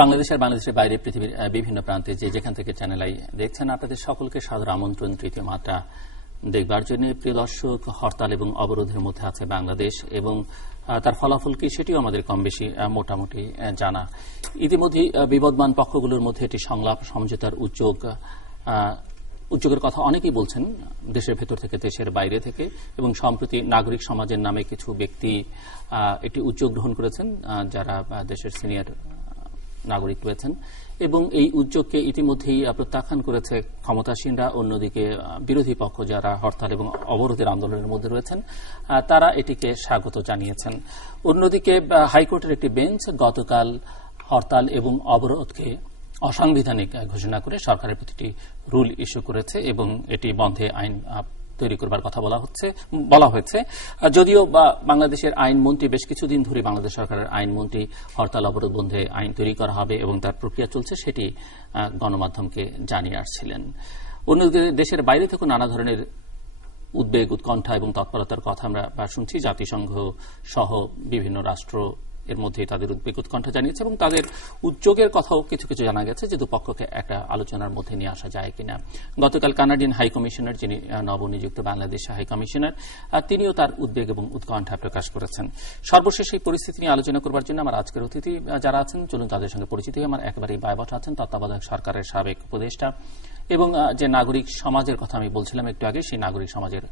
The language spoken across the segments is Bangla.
বাংলাদেশের বাইরে পৃথিবীর বিভিন্ন প্রান্তে যেখান থেকে চ্যানেল আই দেখছেন, আপনাদের সকলকে সাদর আমন্ত্রণ তৃতীয় মাত্রা দেখবার জন্য। প্রিয় দর্শক, হরতাল এবং অবরোধের মধ্যে আছে বাংলাদেশ এবং তার ফলাফল কি সেটিও আমাদের কম বেশি মোটামুটি জানা। ইতিমধ্যে বিবদমান পক্ষগুলোর মধ্যে এটি সংলাপ সমঝোতার উদ্যোগের কথা অনেকেই বলছেন, দেশের ভেতর থেকে দেশের বাইরে থেকে, এবং সম্প্রতি নাগরিক সমাজের নামে কিছু ব্যক্তি একটি উদ্যোগ গ্রহণ করেছেন যারা দেশের সিনিয়র নাগরিক রয়েছেন, এবং এই উদ্যোগকে ইতিমধ্যেই প্রত্যাখ্যান করেছে ক্ষমতাসীনরা। অন্যদিকে বিরোধী পক্ষ যারা হরতাল এবং অবরোধের আন্দোলনের মধ্যে রয়েছেন তারা এটিকে স্বাগত জানিয়েছেন। অন্যদিকে হাইকোর্টের একটি বেঞ্চ গতকাল হরতাল এবং অবরোধকে অসাংবিধানিক ঘোষণা করে সরকারের প্রতিটি রুল ইস্যু করেছে এবং এটি বন্ধে আইন তৈরি করবার কথা বলা হয়েছে। যদিও বাংলাদেশের আইনমন্ত্রী বেশ কিছুদিন ধরে বাংলাদেশ সরকারের আইনমন্ত্রী হরতাল অবরোধ বন্ধে আইন তৈরি করা হবে এবং তার প্রক্রিয়া চলছে সেটি গণমাধ্যমকে জানিয়ে আসছিলেন। অন্যদিকে দেশের বাইরে থেকে নানা ধরনের উদ্বেগ, উৎকণ্ঠা এবং তৎপরতার কথা আমরা শুনছি। জাতিসংঘ সহ বিভিন্ন রাষ্ট্র এর মধ্যে তাদের উদ্বেগ উৎকণ্ঠা জানিয়েছে এবং তাদের উদ্যোগের কথাও কিছু কিছু জানা গেছে যে দুপক্ষকে একটা আলোচনার মধ্যে নিয়ে আসা যায় কিনা। গতকাল কানাডিয়ান হাই কমিশনার, যিনি নবনিযুক্ত বাংলাদেশ হাই কমিশনার, তিনিও তার উদ্বেগ এবং উৎকণ্ঠা প্রকাশ করেছেন। সর্বশেষ এই পরিস্থিতি নিয়ে আলোচনা করবার জন্য আমার আজকের অতিথি যারা আছেন, চলুন তাদের সঙ্গে পরিচিত হয়ে। আমার একেবারেই বায়বঠ আছেন তত্ত্বাবধায়ক সরকারের সাবেক উপদেষ্টা এবং যে নাগরিক সমাজের কথা আমি বলছিলাম একটু আগে, সেই নাগরিক সমাজের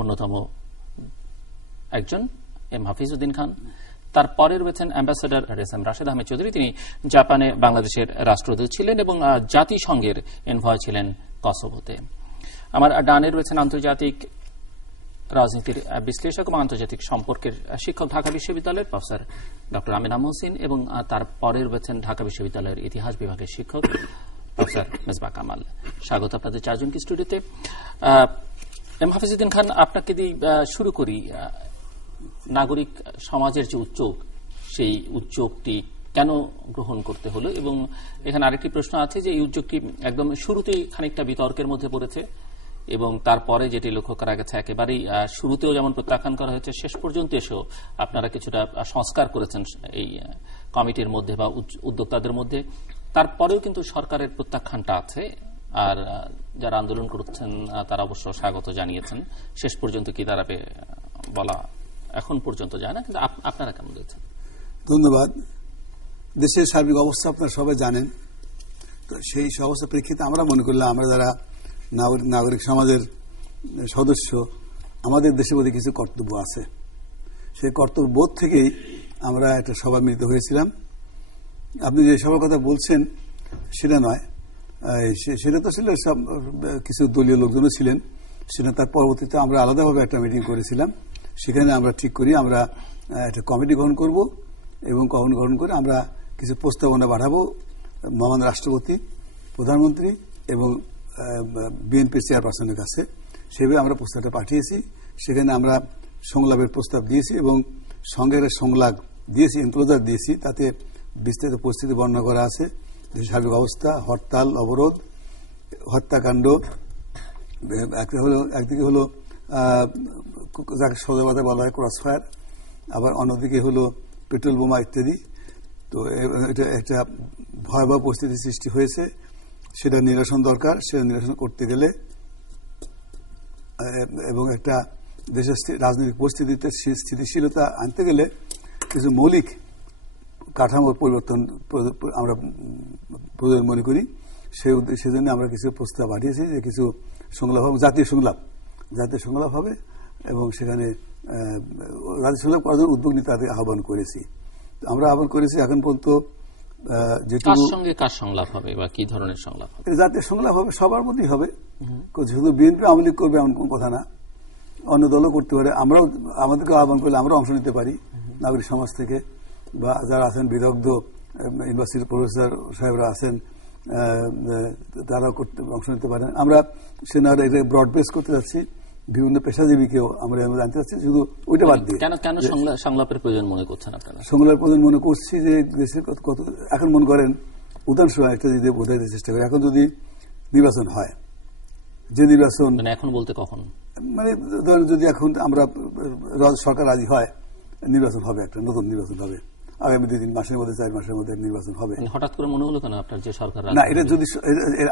অন্যতম একজন এম হাফিজউদ্দিন খান। তারপরে রয়েছেন অ্যাম্বাসেডর রেসাম রাশেদ আহমেদ চৌধুরী, তিনি জাপানে বাংলাদেশের রাষ্ট্রদূত ছিলেন এবং জাতিসংঘের এনভয় ছিলেন কসোভোতে। আমার ডানে রয়েছেন আন্তর্জাতিক রাজনীতির বিশ্লেষক এবং আন্তর্জাতিক সম্পর্কের শিক্ষক ঢাকা বিশ্ববিদ্যালয়ের প্রফেসর ডক্টর আমিনা মহসিন, এবং তারপরে রয়েছেন ঢাকা বিশ্ববিদ্যালয়ের ইতিহাস বিভাগের শিক্ষক প্রফেসর মেজবা কামাল। স্বাগত আপনাদের চারজনকে স্টুডিওতে। এম হাফিজউদ্দিন খান, আপনাকে দিয়ে শুরু করি। নাগরিক সমাজের যে উদ্যোগ, সেই উদ্যোগটি কেন গ্রহণ করতে হলো? এবং এখানে আরেকটি প্রশ্ন আছে যে এই উদ্যোগটি একদম শুরুতেই খানিকটা বিতর্কের মধ্যে পড়েছে এবং তারপরে যেটি লক্ষ্য করা গেছে একেবারেই শুরুতেও যেমন প্রত্যাখ্যান করা হয়েছে, শেষ পর্যন্ত এসেও আপনারা কিছুটা সংস্কার করেছেন এই কমিটির মধ্যে বা উদ্যোক্তাদের মধ্যে। তারপরেও কিন্তু সরকারের প্রত্যাখ্যানটা আছে, আর যারা আন্দোলন করছেন তারা অবশ্য স্বাগত জানিয়েছেন। শেষ পর্যন্ত কি দাঁড়াবে বলা এখন পর্যন্ত যায় না, কিন্তু আপনারা কেমন দেখছেন? ধন্যবাদ। দেশের সার্বিক অবস্থা আপনারা সবাই জানেন। তো সেই অবস্থার প্রেক্ষিতে আমরা মনে করলাম, আমরা যারা নাগরিক সমাজের সদস্য, আমাদের দেশের মধ্যে কিছু কর্তব্য আছে। সেই কর্তব্য বোধ থেকেই আমরা একটা সভা মিলিত হয়েছিলাম। আপনি যে সবার কথা বলছেন সেটা নয়, সেটা তো ছিল সব কিছু দলীয় লোকজনও ছিলেন। সেটা তার পরবর্তীতে আমরা আলাদাভাবে একটা মিটিং করেছিলাম। সেখানে আমরা ঠিক করি আমরা একটা কমিটি গঠন করব এবং গঠন করে আমরা কিছু প্রস্তাবনা পাঠাবো মহামান্য রাষ্ট্রপতি, প্রধানমন্ত্রী এবং বিএনপি চেয়ারপারসনের কাছে। সেভাবে আমরা প্রস্তাবটা পাঠিয়েছি। সেখানে আমরা সংলাপের প্রস্তাব দিয়েছি এবং সঙ্গে একটা সংলাপ দিয়েছি, এনক্লোজার দিয়েছি। তাতে বিস্তারিত পরিস্থিতি বর্ণনা করা আছে, দেশের সার্বিক অবস্থা, হরতাল, অবরোধ, হত্যাকাণ্ড, একদিকে হলো যাকে সজা কথা বলা হয় ক্রস ফায়ার, আবার অন্যদিকে হলো পেট্রোল বোমা ইত্যাদি। তো এটা একটা ভয়াবহ পরিস্থিতি সৃষ্টি হয়েছে, সেটা নিরসন দরকার। সেটা নিরসন করতে গেলে এবং একটা দেশের রাজনৈতিক পরিস্থিতিতে স্থিতিশীলতা আনতে গেলে কিছু মৌলিক কাঠামোর পরিবর্তন আমরা প্রয়োজন মনে করি। সেজন্য আমরা কিছু প্রস্তাব পাঠিয়েছি যে কিছু সংলাপ হবে, জাতীয় সংলাপ হবে এবং সেখানে জাতীয় সংলাপ করার জন্য উদ্যোগ নিতে আহ্বান করেছি। আমরা আহ্বান করেছি এখন পর্যন্ত কার সংলাপ হবে বা কি ধরনের সংলাপ হবে? জাতীয় সংলাপ হবে, সবার মধ্যেই হবে। শুধু বিএনপি আওয়ামী লীগ করবে এমন কোন কথা না, অন্য দলও করতে পারে। আমরাও আমাদেরকে আহ্বান করলে আমরা অংশ নিতে পারি নাগরিক সমাজ থেকে, বা যারা আছেন বিদগ্ধ ইউনিভার্সিটির প্রফেসর সাহেবরা আছেন তারাও অংশ নিতে পারেন। আমরা সেনারা এটা ব্রড বেস করতে যাচ্ছি, বিভিন্ন পেশাজীবীকেও আমরা জানতে চাচ্ছি, শুধু ওইটা বাদ দিয়ে। কেন সংলাপের প্রয়োজন মনে করছেন আপনারা? সংলাপের প্রয়োজন মনে করছি যে দেশের কত এখন মনে করেন উদাহরণস্বরূপ একটা যদি বোঝাইতে চেষ্টা করি, এখন যদি নির্বাচন হয়, যে নির্বাচন মানে এখন বলতে কখন, মানে ধরেন যদি এখন আমরা সরকার রাজি হয় নির্বাচন হবে, একটা নতুন নির্বাচন হবে, আগামী 2-3 মাসের মধ্যে 4 মাসের মধ্যে নির্বাচন হবে। হঠাৎ করে মনে হলো কেন আপনার যে সরকার? না, এটা যদি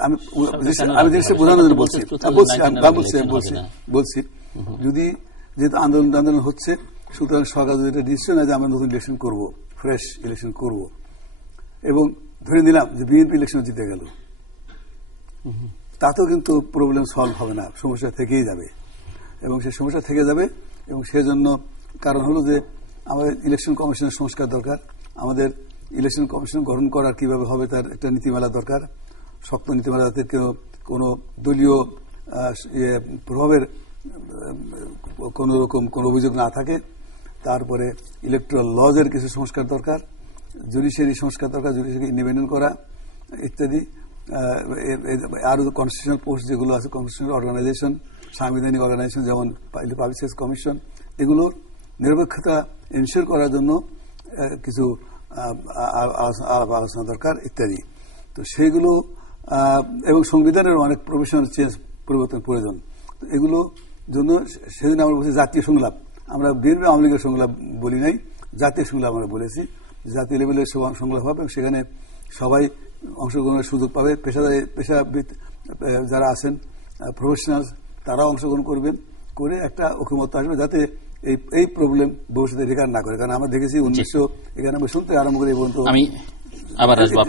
আমি জিনিসটা বোঝানোর জন্য বলছি যদি যেহেতু আন্দোলন হচ্ছে, সুতরাং সরকার যদি এটা ডিসিশন হয় যে আমরা নতুন ইলেকশন করব, ফ্রেশ ইলেকশন করব, এবং ধরে নিলাম যে বিএনপি ইলেকশন জিতে গেল, তাতেও কিন্তু প্রবলেম সলভ হবে না, সমস্যা থেকেই যাবে। এবং সেই সমস্যা থেকে যাবে, এবং সেজন্য কারণ হলো যে আমাদের ইলেকশন কমিশনের সংস্কার দরকার। আমাদের ইলেকশন কমিশন গঠন করার কিভাবে হবে তার একটা নীতিমালা দরকার, শক্ত নীতিমালা, যাতে কোনো দলীয় প্রভাবের কোন রকম কোন অভিযোগ না থাকে। তারপরে ইলেকট্রাল লজের কিছু সংস্কার দরকার, জুডিশিয়ারি সংস্কার দরকার, জুডিশিয়ারিকে ইন্ডিপেন্ডেন্ট করা ইত্যাদি। আরো কনস্টিটিউশনাল পোস্ট যেগুলো আছে, কনস্টিটিউশনাল অর্গানাইজেশন, সাংবিধানিক অর্গানাইজেশন, যেমন পাবলিক সার্ভিস কমিশন, এগুলোর নিরপেক্ষতা এনশিওর করার জন্য কিছু আলোচনা দরকার ইত্যাদি। তো সেইগুলো, এবং সংবিধানের অনেক প্রভিশনাল চেঞ্জ, পরিবর্তন প্রয়োজন। তো এগুলো জন্য সেদিন আমরা বলছি জাতীয় সংলাপ, আমরা বিএনপি আওয়ামী লীগের সংলাপ বলি নাই, জাতীয় সংলাপ আমরা বলেছি। জাতীয় লেভেলের সংলাপ হবে, সেখানে সবাই অংশগ্রহণের সুযোগ পাবে। পেশাবিদ যারা আছেন, প্রফেশনাল, তারাও অংশগ্রহণ করবেন, করে একটা ঐকমত্য আসবে, যাতে এই প্রবলেম ভবিষ্যতে রেকার না করে। কারণ আমরা দেখেছি 1991 শুনতে আরম্ভ করে এই পর্যন্ত, আমি আবার আসবো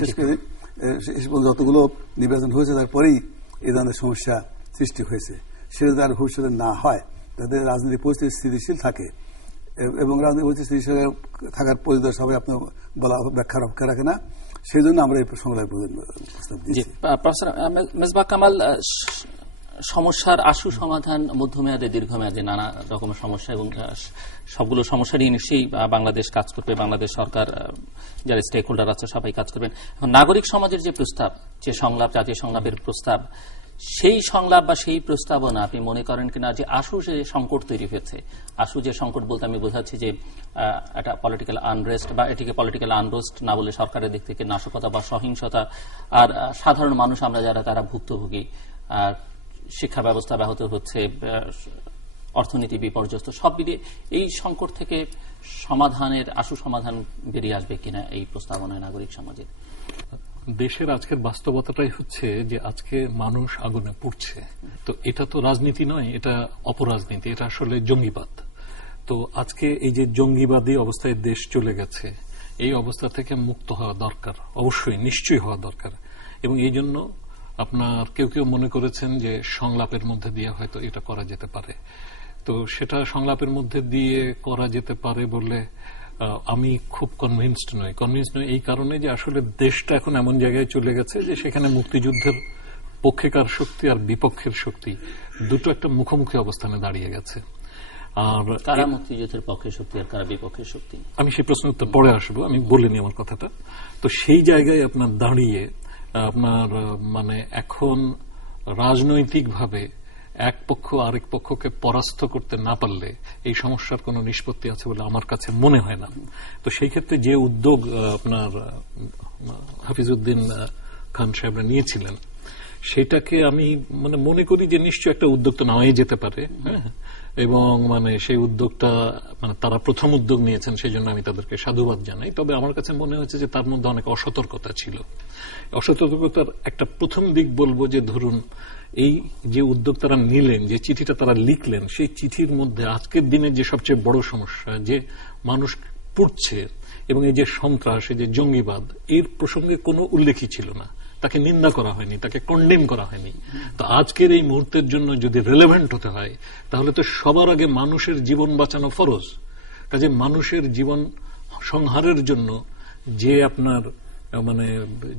শেষ করে যতগুলো নির্বাচন হয়েছে তারপরেই এই ধরনের সমস্যা সৃষ্টি হয়েছে। সেটা যাতে আর ভবিষ্যতে না হয়, যাতে রাজনৈতিক পরিস্থিতি স্থিতিশীল থাকে, এবং রাজনৈতিক পরিস্থিতি স্থিতিশীল থাকার পরিধি সবাই আপনার বলা ব্যাখ্যা রক্ষা রাখে না, সেই জন্য আমরা এই সংলাপের প্রস্তাব দিয়েছি। প্রফেসর মেজবাহ কামাল, সমস্যার আশু সমাধান মধ্যমেয়াদে, দীর্ঘমেয়াদে নানা রকমের সমস্যা, এবং সবগুলো সমস্যা নিয়ে নিশ্চয়ই বাংলাদেশ কাজ করবে, বাংলাদেশ সরকার, যারা স্টেক হোল্ডার আছে সবাই কাজ করবেন। নাগরিক সমাজের যে প্রস্তাব, যে সংলাপ, জাতীয় সংলাপের প্রস্তাব, সেই সংলাপ বা সেই প্রস্তাবনা আপনি মনে করেন কিনা যে আশু যে সংকট তৈরি হয়েছে, আশু যে সংকট বলতে আমি বোঝাচ্ছি যে একটা পলিটিক্যাল আনরেস্ট, বা এটিকে পলিটিক্যাল আনরেস্ট না বলে সরকারের দিক থেকে নাশকতা বা সহিংসতা, আর সাধারণ মানুষ আমরা যারা তারা ভুক্তভোগী, আর শিক্ষা ব্যবস্থা ব্যাহত হচ্ছে, অর্থনীতি বিপর্যস্ত, সব মিলিয়ে এই সংকট থেকে সমাধানের আশু সমাধান বেরিয়ে আসবে কিনা এই প্রস্তাবনায় নাগরিক সমাজের? দেশের আজকের বাস্তবতাটাই হচ্ছে যে আজকে মানুষ আগুনে পুড়ছে। তো এটা তো রাজনীতি নয়, এটা অপরাজনীতি, এটা আসলে জঙ্গিবাদ। তো আজকে এই যে জঙ্গিবাদী অবস্থায় দেশ চলে গেছে, এই অবস্থা থেকে মুক্ত হওয়া দরকার, অবশ্যই নিশ্চয়ই হওয়া দরকার। এবং এই জন্য আপনার কেউ কেউ মনে করেছেন যে সংলাপের মধ্যে দিয়ে হয়তো এটা করা যেতে পারে। তো সেটা সংলাপের মধ্যে দিয়ে করা যেতে পারে বলে আমি খুব কনভিন্সড নই এই কারণে যে আসলে দেশটা এখন এমন জায়গায় চলে গেছে যে সেখানে মুক্তিযুদ্ধের পক্ষেকার শক্তি আর বিপক্ষের শক্তি দুটো একটা মুখোমুখি অবস্থানে দাঁড়িয়ে গেছে। আর কারা মুক্তিযুদ্ধের পক্ষের শক্তি আর কারা বিপক্ষের শক্তি, আমি সেই প্রশ্ন উত্তর পরে আসবো, আমি বলিনি আমার কথাটা। তো সেই জায়গায় আপনার দাঁড়িয়ে আপনার মানে এখন রাজনৈতিকভাবে এক পক্ষ আরেক পক্ষকে পরাস্ত করতে না পারলে এই সমস্যার কোনো নিষ্পত্তি আছে বলে আমার কাছে মনে হয় না। তো সেই ক্ষেত্রে যে উদ্যোগ আপনার হাফিজউদ্দিন খান সাহেবরা নিয়েছিলেন, সেটাকে আমি মানে মনে করি যে নিশ্চয় একটা উদ্যোগ তো নেওয়াই যেতে পারে। এবং মানে সেই উদ্যোগটা মানে তারা প্রথম উদ্যোগ নিয়েছেন, সেই জন্য আমি তাদেরকে সাধুবাদ জানাই। তবে আমার কাছে মনে হয়েছে যে তার মধ্যে অনেক অসতর্কতা ছিল। অসতর্কতার একটা প্রথম দিক বলবো যে ধরুন এই যে উদ্যোগ তারা নিলেন, যে চিঠিটা তারা লিখলেন, সেই চিঠির মধ্যে আজকের দিনের যে সবচেয়ে বড় সমস্যা যে মানুষ পুড়ছে এবং এই যে সন্ত্রাস, এই যে জঙ্গিবাদ, এর প্রসঙ্গে কোনো উল্লেখই ছিল না, তাকে নিন্দা করা হয়নি, তাকে কন্ডেম করা হয়নি। তো আজকের এই মুহূর্তের জন্য যদি রেলেভেন্ট হতে হয় তাহলে তো সবার আগে মানুষের জীবন বাঁচানো ফরজ। কাজে মানুষের জীবন সংহারের জন্য যে আপনার মানে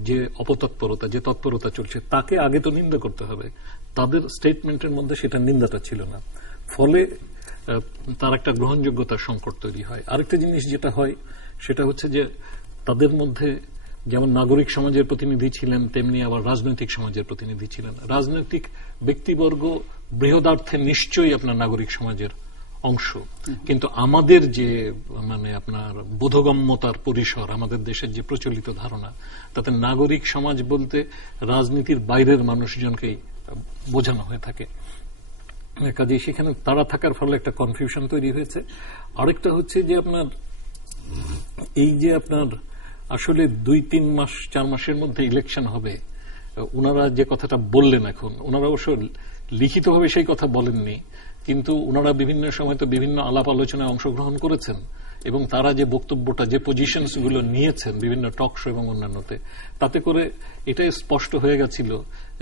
যে অপতৎপরতা, যে তৎপরতা চলছে, তাকে আগে তো নিন্দা করতে হবে। তাদের স্টেটমেন্টের মধ্যে সেটা নিন্দাটা ছিল না, ফলে তার একটা গ্রহণযোগ্যতার সংকট তৈরি হয়। আরেকটা জিনিস যেটা হয় সেটা হচ্ছে যে তাদের মধ্যে যেমন নাগরিক সমাজের প্রতিনিধি ছিলেন, তেমনি আবার রাজনৈতিক সমাজের প্রতিনিধি ছিলেন। রাজনৈতিক ব্যক্তিবর্গ বৃহদার্থে নিশ্চয়ই আপনার নাগরিক সমাজের অংশ, কিন্তু আমাদের যে মানে আপনার বোধগম্যতার পরিসর, আমাদের দেশের যে প্রচলিত ধারণা, তাতে নাগরিক সমাজ বলতে রাজনীতির বাইরের মানুষজনকেই বোঝানো হয়ে থাকে। কাজেই সেখানে তারা থাকার ফলে একটা কনফিউশন তৈরি হয়েছে। আরেকটা হচ্ছে যে আপনার এই যে আপনার আসলে 2-3 মাস 4 মাসের মধ্যে ইলেকশন হবে, ওনারা যে কথাটা বললেন, এখন ওনারা অবশ্য লিখিতভাবে সেই কথা বলেননি, কিন্তু ওনারা বিভিন্ন সময় তো বিভিন্ন আলাপ আলোচনায় অংশগ্রহণ করেছেন এবং তারা যে বক্তব্যটা, যে পজিশনস গুলো নিয়েছেন বিভিন্ন টক শো এবং অন্যান্যতে, তাতে করে এটাই স্পষ্ট হয়ে গেছিল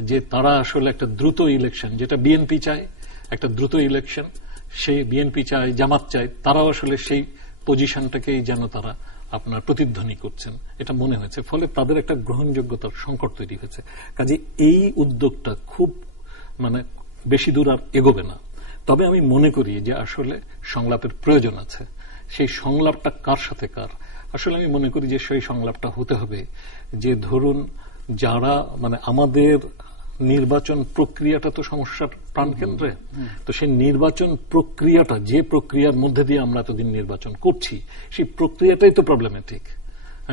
যে তারা আসলে একটা দ্রুত ইলেকশন, যেটা বিএনপি চায়, একটা দ্রুত ইলেকশন, সেই বিএনপি চায়, জামাত চায়, তারাও আসলে সেই পজিশনটাকেই যেন তারা আপনার প্রতিধ্বনি করছেন, এটা মনে হয়েছে। ফলে তাদের একটা গ্রহণযোগ্যতার সংকট তৈরি হয়েছে। কাজে এই উদ্যোগটা খুব বেশি দূর আর এগোবে না। তবে আমি মনে করি যে আসলে সংলাপের প্রয়োজন আছে। সেই সংলাপটা কার সাথে কার? আসলে আমি মনে করি যে সেই সংলাপটা হতে হবে যে ধরুন যারা আমাদের নির্বাচন প্রক্রিয়াটা তো সমস্যার প্রাণকেন্দ্রে, তো সেই নির্বাচন প্রক্রিয়াটা, যে প্রক্রিয়ার মধ্যে দিয়ে আমরা এতদিন নির্বাচন করছি, সেই প্রক্রিয়াটাই তো প্রবলেমেটিক।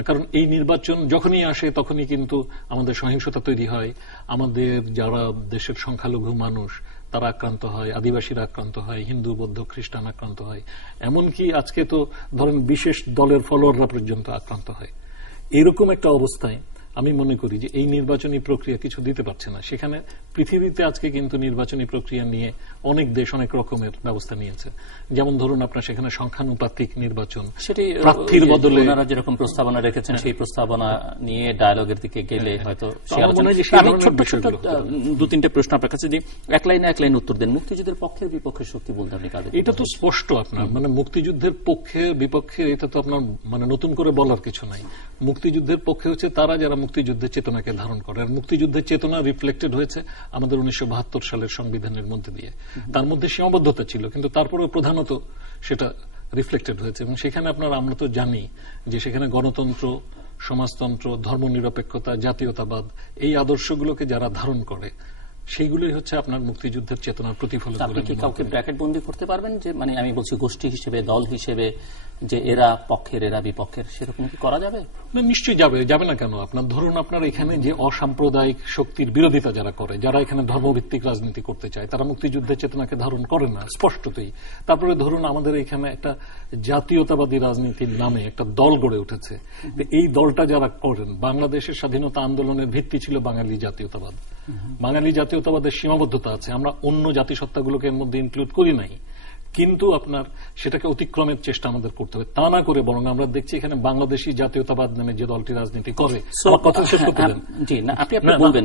কারণ এই নির্বাচন যখনই আসে তখনই কিন্তু আমাদের সহিংসতা তৈরি হয়, আমাদের যারা দেশের সংখ্যালঘু মানুষ তারা আক্রান্ত হয়, আদিবাসীরা আক্রান্ত হয়, হিন্দু বৌদ্ধ খ্রিস্টান আক্রান্ত হয়, এমনকি আজকে তো ধরেন বিশেষ দলের ফলোয়াররা পর্যন্ত আক্রান্ত হয়। এরকম একটা অবস্থায় আমি মনে করি যে এই নির্বাচনী প্রক্রিয়া কিছু দিতে পারছে না। সেখানে পৃথিবীতে আজকে কিন্তু নির্বাচনী প্রক্রিয়া নিয়ে অনেক দেশ অনেক রকমের ব্যবস্থা নিয়েছে। যেমন ধরুন আপনার সেখানে সংখ্যানুপাতিক নির্বাচন, সেটি প্রার্থীর বদলে ওনারা যেরকম প্রস্তাবনা রেখেছেন সেই প্রস্তাবনা নিয়ে ডায়ালগের দিকে গেলে হয়তো ছোট্ট 2-3টে প্রশ্ন আপনার কাছে, এক লাইন উত্তর দেন। মুক্তিযুদ্ধের পক্ষের বিপক্ষের শক্তি বলতে আপনি কাদের? এটা তো স্পষ্ট আপনার মুক্তিযুদ্ধের পক্ষে বিপক্ষে, এটা তো আপনার নতুন করে বলার কিছু নাই। মুক্তিযুদ্ধের পক্ষে হচ্ছে তারা যারা মুক্তিযুদ্ধের চেতনাকে ধারণ করে, আর মুক্তিযুদ্ধের চেতনা রিফ্লেক্টেড হয়েছে আমাদের 1972 সালের সংবিধানের মধ্যে দিয়ে। তার মধ্যে সীমাবদ্ধতা ছিল, কিন্তু তারপরেও প্রধানত সেটা রিফ্লেক্টেড হয়েছে। এবং সেখানে আমরা তো জানি যে সেখানে গণতন্ত্র, সমাজতন্ত্র, ধর্মনিরপেক্ষতা, জাতীয়তাবাদ, এই আদর্শগুলোকে যারা ধারণ করে সেইগুলোই হচ্ছে আপনার মুক্তিযুদ্ধের চেতনার প্রতিফলন। আপনি কি কাউকে ব্র্যাকেট বন্দি করতে পারবেন যে আমি বলছি গোষ্ঠী হিসেবে, দল হিসেবে, যে এরা পক্ষের এরা বিপক্ষের, সেরকম কি করা যাবে? না, নিশ্চয়ই যাবে না কেন? আপনার ধরুন আপনার এখানে যে অসাম্প্রদায়িক শক্তির বিরোধিতা যারা করে, যারা এখানে ধর্মভিত্তিক রাজনীতি করতে চায়, তারা মুক্তিযুদ্ধের চেতনাকে ধারণ করে না স্পষ্টতই। তারপরে ধরুন আমাদের এখানে একটা জাতীয়তাবাদী রাজনীতির নামে একটা দল গড়ে উঠেছে। এই দলটা যারা করেন, বাংলাদেশের স্বাধীনতা আন্দোলনের ভিত্তি ছিল বাঙালি জাতীয়তাবাদ। বাঙালি জাতীয়তাবাদের সীমাবদ্ধতা আছে, আমরা অন্য জাতিসত্তাগুলোকে এর মধ্যে ইনক্লুড করি নাই, কিন্তু আপনার সেটাকে অতিক্রমের চেষ্টা আমাদের করতে হবে। তা না করে বরং আমরা দেখছি এখানে বাংলাদেশি জাতীয়তাবাদ নামে যে দলটি রাজনীতি করে। কথা শেষ করতে দেন। আপনি বলবেন,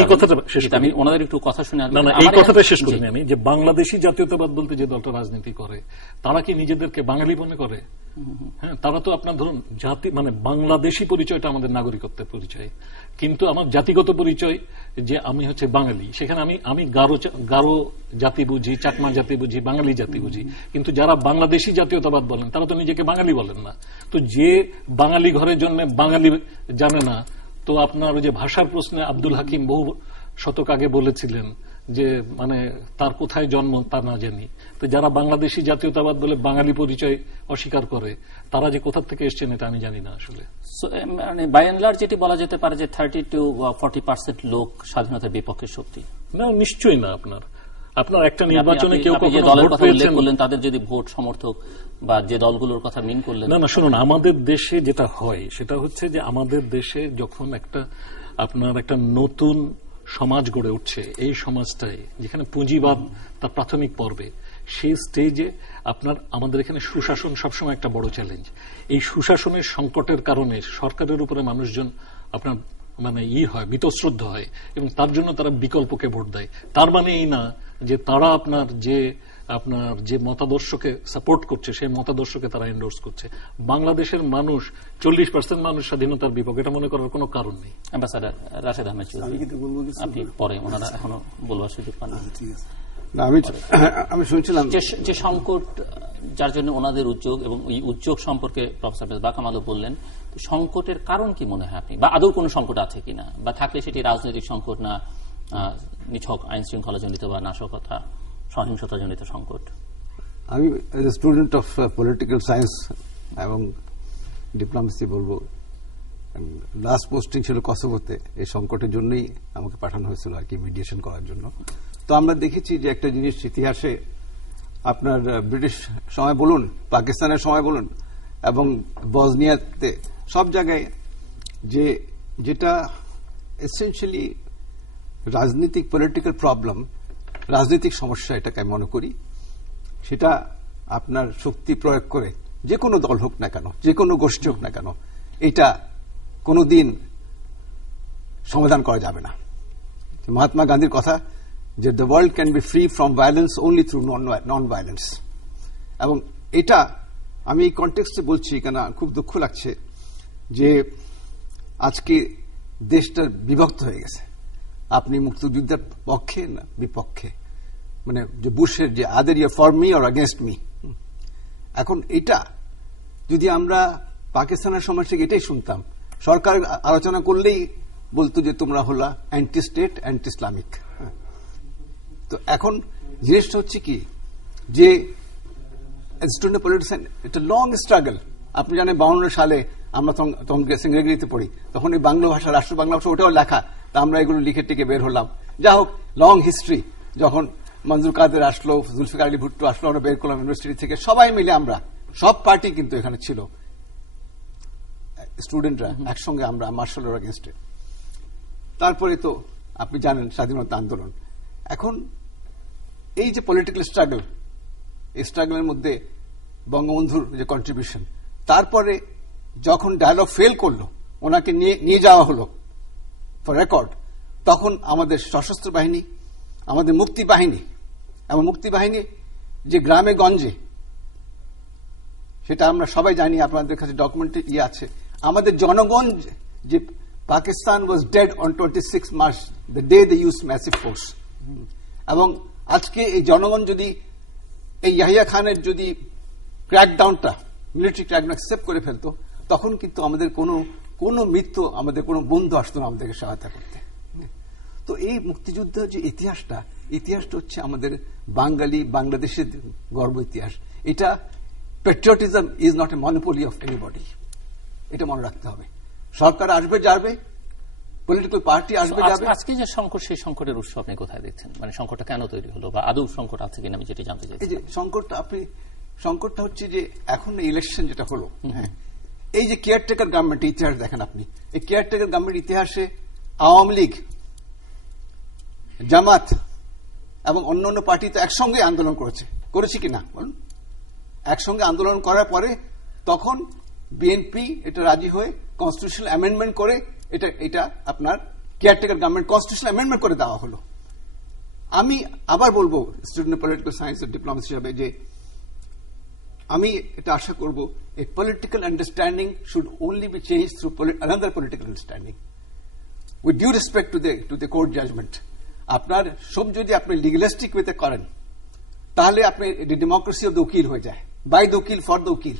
এই কথাটা শেষ করি, আমি ওনাদের একটু কথা শুনে। এই কথাটা শেষ করিনি আমি, যে বাংলাদেশি জাতীয়তাবাদ বলতে যে দলটা রাজনীতি করে, তারা কি নিজেদেরকে বাঙালি মনে করে? হ্যাঁ, তারা তো আপনার ধরুন জাতি বাংলাদেশি পরিচয়টা আমাদের নাগরিকত্বের পরিচয়, কিন্তু আমার জাতিগত পরিচয় যে আমি হচ্ছে বাঙালি, সেখানে আমি গারো জাতি বুঝি, চাকমা জাতি বুঝি, বাঙালি জাতি বুঝি। কিন্তু যারা বাংলাদেশি জাতীয়তাবাদ বলেন তারা তো নিজেকে বাঙালি বলেন না। তো যে বাঙালি ঘরের জন্য বাঙালি জানে না, তো আপনার যে ভাষার প্রশ্নে আব্দুল হাকিম বহু শতক আগে বলেছিলেন যে তার কোথায় জন্ম তা না জানি। তো যারা বাংলাদেশি জাতীয়তাবাদ বলে বাঙালি পরিচয় অস্বীকার করে, তারা যে কোথা থেকে এসছেন এটা আমি জানি না আসলে। বাই এন্ড লার্জ যেটি বলা যেতে পারে যে 30-40% লোক স্বাধীনতার বিপক্ষের শক্তি। না, নিশ্চয়ই না। আপনার একটা নির্বাচনে কেউ যে দলের কথা উল্লেখ করলেন তাদের যদি ভোট সমর্থক বা যে দলগুলোর কথা মিন করলেন, না শুনুন, আমাদের দেশে যেটা হয় সেটা হচ্ছে যে আমাদের দেশে যখন আপনার একটা নতুন সমাজ গড়ে উঠছে, এই সমাজটাই যেখানে পুঁজিবাদ তার প্রাথমিক পর্বে, সেই স্টেজে আমাদের এখানে সুশাসন সবসময় একটা বড় চ্যালেঞ্জ। এই সুশাসনের সংকটের কারণে সরকারের উপরে মানুষজন আপনার হয়, বীতশ্রদ্ধ হয়, এবং তার জন্য তারা বিকল্পকে ভোট দেয়। তার এই না যে তারা আপনার যে মতাদর্শকে সাপোর্ট করছে, সেই মতাদর্শকে তারা এন্ডোর্স করছে। বাংলাদেশের মানুষ 40% মানুষ স্বাধীনতার বিপক্ষে, এটা মনে করার কোনো কারণ নেই। অ্যাম্বাসাডার রাশেদ আহমেদ চৌধুরী, আপনি পরে, ওনারা এখনো বলবার সুযোগ পান। আমি শুনছিলাম যে সংকট যার জন্য ওনাদের উদ্যোগ, এবং এই উদ্যোগ সম্পর্কে প্রফেসর মেজবাহ কামালও বললেন, সংকটের কারণ কি মনে হয় আপনি, বা আদৌ কোনো সংকট আছে কিনা, বা থাকলে সেটি রাজনৈতিক সংকট না নিছক আইন শৃঙ্খলা জনিত বা নাশকতা সহিংসতা জনিত সংকট? আমি as a student of political science এবং ডিপ্লোমেসি বলবো, লাস্ট পোস্টিং ছিল কসোভোতে, এই সংকটের জন্যই আমাকে পাঠানো হয়েছিল আর কি, মিডিয়েশন করার জন্য। তো আমরা দেখেছি যে একটা জিনিস ইতিহাসে আপনার ব্রিটিশ সময় বলুন, পাকিস্তানের সময় বলুন, এবং বসনিয়াতে সব জায়গায় যেটা এসেনশিয়ালি রাজনৈতিক পলিটিক্যাল প্রবলেম, রাজনৈতিক সমস্যা এটাকে আমি মনে করি, সেটা আপনার শক্তি প্রয়োগ করে যে কোনো দল হোক না কেন, যে কোনো গোষ্ঠী হোক না কেন, এটা কোনোদিন সমাধান করা যাবে না। মহাত্মা গান্ধীর কথা যে the world can be free from violence only through non violence. এবং এটা আমি এই কনটেক্সটে বলছি কেন খুব দুঃখ লাগছে যে আজকে দেশটা বিভক্ত হয়ে গেছে। আপনি মুক্তিযুদ্ধের পক্ষে না বিপক্ষে, মানে যে বুশের যে other you for me or against me. এখন এটা যদি আমরা পাকিস্তানের সময় থেকে এটাই শুনতাম, সরকার আলোচনা করলেই বলতো যে তোমরা হলা অ্যান্টি স্টেট, অ্যান্টি ইসলামিক। তো এখন জিনিসটা হচ্ছে কি যে স্টুডেন্ট পলিটিক্স এটা লং স্ট্রাগল। আপনি জানেন 52 সালে আমরা তখন সিঙ্গারিতে পড়ি, তখন এই বাংলা ভাষা, রাষ্ট্র বাংলা ভাষা ওটাও লেখা, তা আমরা এগুলো লিখে টিকে বের হলাম। যা হোক, লং হিস্ট্রি। যখন মঞ্জুর কাদের আসলো, জুলফিকার আলী ভুট্টো আসলো, আমরা বের করলাম ইউনিভার্সিটি থেকে, সবাই মিলে আমরা, সব পার্টি কিন্তু এখানে ছিল, স্টুডেন্টরা একসঙ্গে আমরা মার্শালের এগেনস্টে। তারপরে তো আপনি জানেন স্বাধীনতা আন্দোলন। এখন এই যে পলিটিক্যাল স্ট্রাগল, এই স্ট্রাগলের মধ্যে বঙ্গবন্ধুর যে কন্ট্রিবিউশন, তারপরে যখন ডায়ালগ ফেল করলো, ওনাকে নিয়ে যাওয়া হলো ফর রেকর্ড, তখন আমাদের সশস্ত্র বাহিনী, আমাদের মুক্তি বাহিনী, এবং মুক্তি বাহিনী যে গ্রামে গঞ্জে, সেটা আমরা সবাই জানি, আপনাদের কাছে ডকুমেন্টে আছে, আমাদের জনগণ যে Pakistan was dead on 26 March, the day they use massive force. এবং আজকে এই জনগণ যদি এই ইয়াহিয়া খানের যদি ক্র্যাকডাউনটা, মিলিটারি ক্র্যাকডাউন অ্যাকসেপ্ট করে ফেলতো, তখন কিন্তু আমাদের কোনো মিত্র, আমাদের কোনো বন্ধু আসতো না আমাদেরকে সহায়তা করতে। তো এই মুক্তিযুদ্ধের যে ইতিহাসটা হচ্ছে আমাদের বাংলাদেশের গর্ব ইতিহাস। এটা patriotism is not a monopoly of anybody, এটা মনে রাখতে হবে। সরকার আসবে যাবে, পলিটিক্যাল পার্টি আসবে যাবে। আজকে যে সংকট, সেই সংকটের উৎস আপনি কোথায় দেখছেন? মানে সংকটটা কেন তৈরি হলো, বা আদৌ সংকট আছে কিনা আমি যেটা জানতে চাই। এই যে সংকটটা হচ্ছে যে এখন ইলেকশন যেটা হলো, এই যে কেয়ারটেকার গভর্নমেন্ট ইতিহাস দেখেন আপনি, এই কেয়ারটেকার গভর্নমেন্ট ইতিহাসে আওয়ামী লীগ, জামাত এবং অন্যান্য পার্টি তো একসঙ্গে আন্দোলন করেছে কিনা বলুন? একসঙ্গে আন্দোলন করার পরে তখন বিএনপি এটা রাজি হয়ে কনস্টিটিউশনাল অ্যামেন্ডমেন্ট করে এটা আপনার কেয়ারটেকার গভর্নমেন্ট কনস্টিটিউশনাল অ্যামেন্ডমেন্ট করে দেওয়া হলো। আমি আবার বলবো স্টুডেন্ট পলিটিক্যাল সায়েন্স এর ডিপ্লোমা হিসাবে যে আমি এটা আশা করব, a political understanding should only be changed through another political understanding. With due respect to the court judgment, আপনার সব যদি আপনি লিগালিস্টিক ওয়েতে করেন, তাহলে আপনি ডেমোক্রেসি অফ দ্য উকিল হয়ে যায়, বাই দ্য উকিল ফর দ্য উকিল।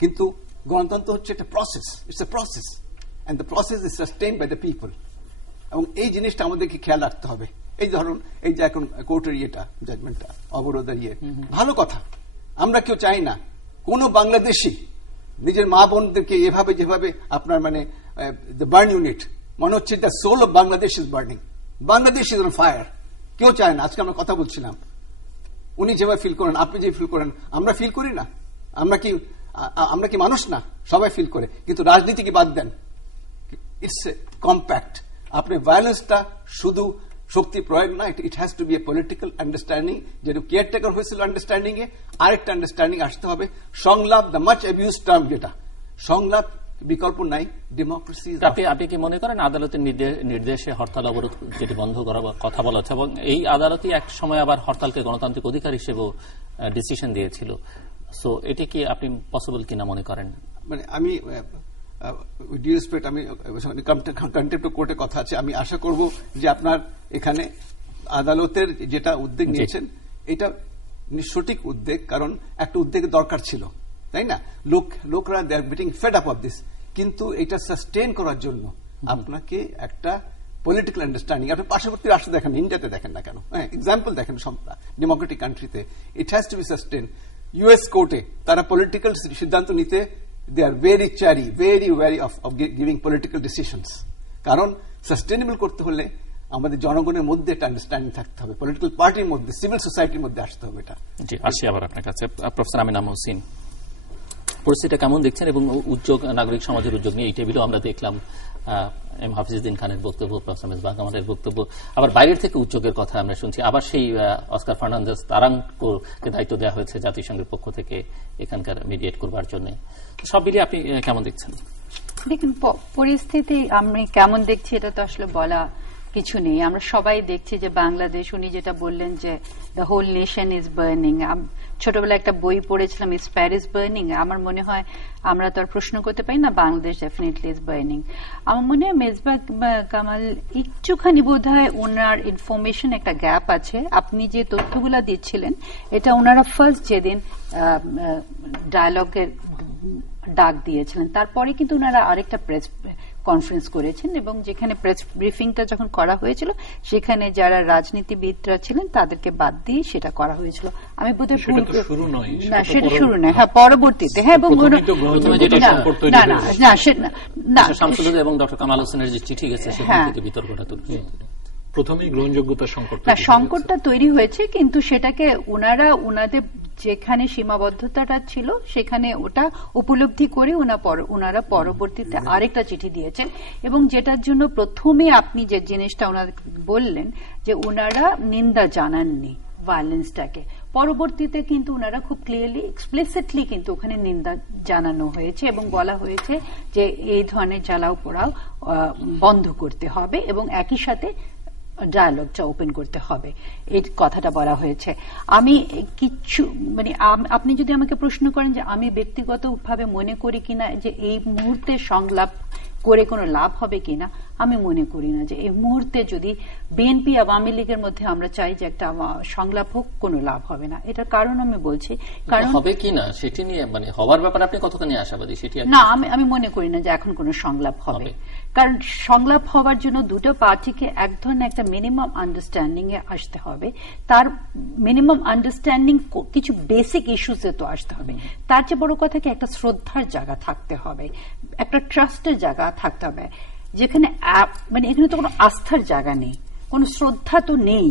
কিন্তু গণতন্ত্র হচ্ছে একটা process, it's a process, and the process is sustained by the people. এবং এই জিনিসটা আমাদেরকে খেয়াল রাখতে হবে। এই ধরুন এই যে এখন কোর্টের জাজমেন্টটা, অবরোধের ভালো কথা, আমরা কেউ চাই না কোন বাংলাদেশি নিজের মা বোনদেরকে যেভাবে আপনার মানে দ্য বার্ন ইউনিট, মনে হচ্ছে the soul of Bangladesh is burning, Bangladesh is on fire. কেউ চায় না। আজকে আমরা কথা বলছিলাম, উনি যেভাবে ফিল করেন, আপনি যে ফিল করেন, আমরা ফিল করি না? আমরা কি মানুষ না? সবাই ফিল করে। কিন্তু রাজনীতি কি বাদ দেন, ইটস এ কম্প্যাক্ট। আপনি ভায়োলেন্সটা শুধু শক্তি প্রয়োগ না, it has to be a political understanding. যেটা কেয়ারটেকার হয়েছিল আন্ডারস্ট্যান্ডিং এ, আরেকটা আন্ডারস্ট্যান্ডিং আসতে হবে। সংলাপ, দ্য মাচ অ্যাবিউজ টার্ম, যেটা সংলাপ বিকল্প নাই, ডেমোক্রেসি। আপনি কি মনে করেন আদালতের নির্দেশে হরতাল অবরোধ যেটি বন্ধ করার কথা বলা হচ্ছে, এবং এই আদালতই এক সময় আবার হরতালকে গণতান্ত্রিক অধিকার হিসেবে ডিসিশন দিয়েছিল, সো এটি কি আপনি পসিবল কিনা মনে করেন? মানে আমি ডিউ রেসপেক্ট, আমি কন্টেম্প্ট অফ কোর্টের কথা আছে, আমি আশা করব যে আপনার এখানে আদালতের যেটা উদ্যোগ নিয়েছেন এটা সঠিক উদ্যোগ, কারণ একটা উদ্যোগের দরকার ছিল, তাই না? লোকরা they are getting fed up of this. কিন্তু এটা সাস্টেইন করার জন্য আপনাকে একটা পলিটিক্যাল আন্ডারস্ট্যান্ডিং, আপনি পার্শ্ববর্তী রাষ্ট্র দেখেন, ইন্ডিয়াতে দেখেন না কেন, এক্সাম্পল দেখেন সব ডেমোক্রেটিক কান্ট্রিতে, it has to be sustain. US কোর্টে তারা পলিটিক্যাল সিদ্ধান্ত নিতে they are very wary of giving political decisions, কারণ সাস্টেইনেবল করতে হলে আমাদের জনগণের মধ্যে একটা আন্ডারস্ট্যান্ডিং থাকতে হবে, পলিটিক্যাল পার্টির মধ্যে, সিভিল সোসাইটির মধ্যে আসতে হবে। এটা জি, আসি আবার আপনার কাছে প্রফেসর আমিনা মহসিন। পরিস্থিতিটা কেমন দেখছেন এবং উদ্যোগ, নাগরিক সমাজের উদ্যোগ নিয়ে এই টেবিলেও আমরা দেখলাম এম হাফিজউদ্দিন খানের বক্তব্য, প্রফেসর মেজবাহ কামালের বক্তব্য, আবার বাইরের থেকে উদ্যোগের কথা আমরা শুনছি। আবার সেই অস্কার ফার্নান্দেজ তারাঙ্কোকে দায়িত্ব দেওয়া হয়েছে জাতিসংঘের পক্ষ থেকে এখানকার মিডিয়েট করবার জন্য। সব মিলিয়ে আপনি কেমন দেখছেন? দেখুন, পরিস্থিতি আমি কেমন দেখছি এটা তো আসলে বলা কিছু নেই। আমরা সবাই দেখছি যে বাংলাদেশ, উনি যেটা বললেন যে the whole nation is burning, ছোটবেলায় একটা বই পড়েছিলাম, ইজ প্যারিস বার্নিং। আমার মনে হয় আমরা তো আর প্রশ্ন করতে পারি না, বাংলাদেশ ডেফিনেটলি ইজ বার্নিং। আমার মনে হয় মেজবাহ কামাল একটুখানি বোধহয় ওনার ইনফরমেশন একটা গ্যাপ আছে। আপনি যে তথ্যগুলা দিচ্ছিলেন এটা ওনারা ফার্স্ট যেদিন ডায়ালগের ডাক দিয়েছিলেন, তারপরে কিন্তু ওনারা আরেকটা প্রেস কনফারেন্স করেছেন এবং যেখানে প্রেস ব্রিফিংটা যখন করা হয়েছিল সেখানে যারা রাজনীতিবিদরা ছিলেন তাদেরকে বাদ দিয়ে সেটা করা হয়েছিল। আমি বোধহয় ভুল, না সেটা শুরু নয়, হ্যাঁ পরবর্তীতে, হ্যাঁ এবং এবং ডক্টর কামাল হোসেনের যে চিঠি গেছে সেখান থেকে বিতর্কটা তুলছে। প্রথমেই গ্রহণযোগ্যতা সংকটটা তৈরি হয়েছে, কিন্তু সেটাকে ওনাদের যেখানে সীমাবদ্ধতাটা ছিল সেখানে ওটা উপলব্ধি করে ওনারা পরবর্তীতে আরেকটা চিঠি দিয়েছেন এবং যেটার জন্য প্রথমে আপনি যে জিনিসটা ওনারা বললেন যে ওনারা নিন্দা জানাননি ভায়োলেন্সটাকে, পরবর্তীতে কিন্তু ওনারা খুব ক্লিয়ারলি এক্সপ্লিসিটলি কিন্তু ওখানে নিন্দা জানানো হয়েছে এবং বলা হয়েছে যে এই ধরনের চালাও পোড়াও বন্ধ করতে হবে এবং একই সাথে ডায়ালগটা ওপেন করতে হবে, এই কথাটা বলা হয়েছে। আমি কিছু আপনি যদি আমাকে প্রশ্ন করেন যে আমি ব্যক্তিগতভাবে মনে করি কিনা যে এই মুহূর্তে সংলাপ করে কোনো লাভ হবে কিনা, আমি মনে করি না যে এই মুহূর্তে যদি বিএনপি আওয়ামী লীগের মধ্যে আমরা চাই যে একটা সংলাপ হোক, কোনো লাভ হবে না। এটার কারণ আমি বলছি, কারণ হবে কিনা সেটি নিয়ে হওয়ার ব্যাপারে আপনি কতখানি আশাবাদী সেটি না, আমি মনে করি না যে এখন কোনো সংলাপ হবে, কারণ সংলাপ হওয়ার জন্য দুটো পার্টিকে এক ধরনের একটা মিনিমাম আন্ডারস্ট্যান্ডিং এ আসতে হবে। তার মিনিমাম আন্ডারস্ট্যান্ডিং কিছু বেসিক ইস্যুসে তো আসতে হবে। তার চেয়ে বড় কথা কি একটা শ্রদ্ধার জায়গা থাকতে হবে, একটা ট্রাস্টের জায়গা থাকতে হবে, যেখানে এখানে তো কোনো আস্থার জায়গা নেই, কোনো শ্রদ্ধা তো নেই।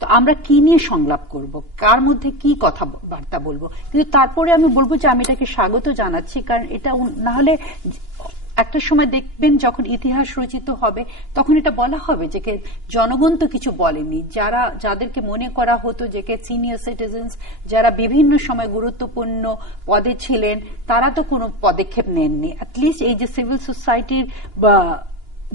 তো আমরা কি নিয়ে সংলাপ করব, কার মধ্যে কি কথাবার্তা বলবো? কিন্তু তারপরে আমি বলবো যে আমি এটাকে স্বাগত জানাচ্ছি, কারণ এটা না হলে একটা সময় দেখবেন যখন ইতিহাস রচিত হবে তখন এটা বলা হবে যে জনগণ তো কিছু বলেনি, যাদেরকে মনে করা হতো যে সিনিয়র সিটিজেন্স যারা বিভিন্ন সময় গুরুত্বপূর্ণ পদে ছিলেন তারা তো কোনো পদক্ষেপ নেননি। অ্যাটলিস্ট এই যে সিভিল সোসাইটির বা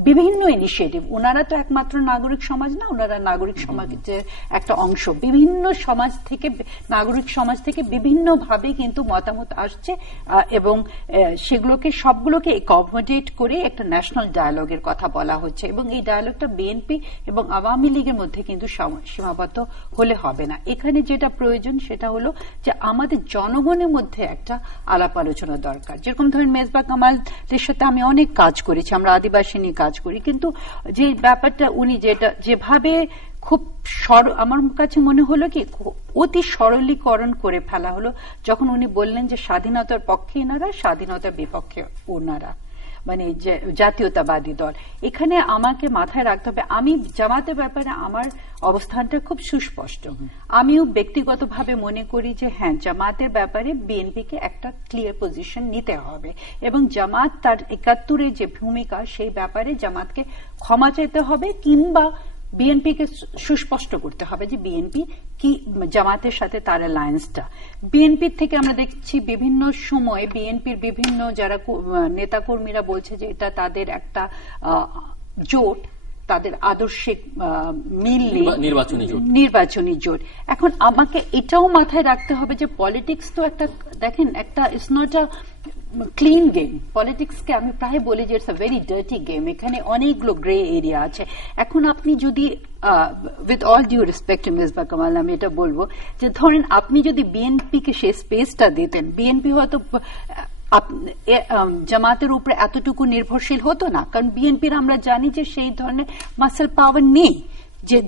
বিভিন্ন ইনিশিয়েটিভ, ওনারা তো একমাত্র নাগরিক সমাজ না, ওনারা নাগরিক সমাজের একটা অংশ। বিভিন্ন সমাজ থেকে, নাগরিক সমাজ থেকে বিভিন্ন ভাবে কিন্তু মতামত আসছে এবং সেগুলোকে সবগুলোকে অ্যাকোমোডেট করে একটা ন্যাশনাল ডায়ালগের কথা বলা হচ্ছে এবং এই ডায়ালগটা বিএনপি এবং আওয়ামী লীগের মধ্যে কিন্তু সীমাবদ্ধ হলে হবে না। এখানে যেটা প্রয়োজন সেটা হলো যে আমাদের জনগণের মধ্যে একটা আলাপ আলোচনা দরকার। যেরকম ধরেন মেজবাহ কামালের সাথে আমি অনেক কাজ করেছি, আমরা আদিবাসী নিয়ে কাজ করি, কিন্তু যে ব্যাপারটা উনি যেভাবে খুব আমার কাছে মনে হলো কি অতি সরলীকরণ করে ফেলা হলো যখন উনি বললেন যে স্বাধীনতার পক্ষে এনারা, স্বাধীনতার বিপক্ষে ওনারা, জাতীয়তাবাদী দল। এখানে আমাকে মাথায় রাখতে হবে আমি জামাতের ব্যাপারে আমার অবস্থানটা খুব সুস্পষ্ট। আমিও ব্যক্তিগতভাবে মনে করি যে হ্যাঁ, জামাতের ব্যাপারে বিএনপিকে একটা ক্লিয়ার পজিশন নিতে হবে এবং জামাত তার ৭১-এর যে ভূমিকা সেই ব্যাপারে জামাতকে ক্ষমা চাইতে হবে কিংবা বিএনপিকে সুস্পষ্ট করতে হবে যে বিএনপি কি জামাতের সাথে তার অ্যালায়েন্সটা। বিএনপির থেকে আমরা দেখছি বিভিন্ন সময় বিএনপির বিভিন্ন যারা নেতাকর্মীরা বলছে যে এটা তাদের একটা জোট, তাদের আদর্শিক মিল নেই, নির্বাচনী জোট। এখন আমাকে এটাও মাথায় রাখতে হবে যে পলিটিক্স তো একটা, দেখেন, একটা it's not a clean game. পলিটিক্সকে আমি প্রায় বলি যে it's a very dirty game, এখানে অনেকগুলো গ্রে এরিয়া আছে। এখন আপনি যদি with all due respect Mezbah Kamal, আমি এটা বলবো যে ধরেন আপনি যদি বিএনপিকে সেই স্পেসটা দিতেন, বিএনপি হয়তো জামাতের উপরে এতটুকু নির্ভরশীল হতো না, কারণ বিএনপির আমরা জানি যে সেই ধরনের মাসেল পাওয়ার নেই,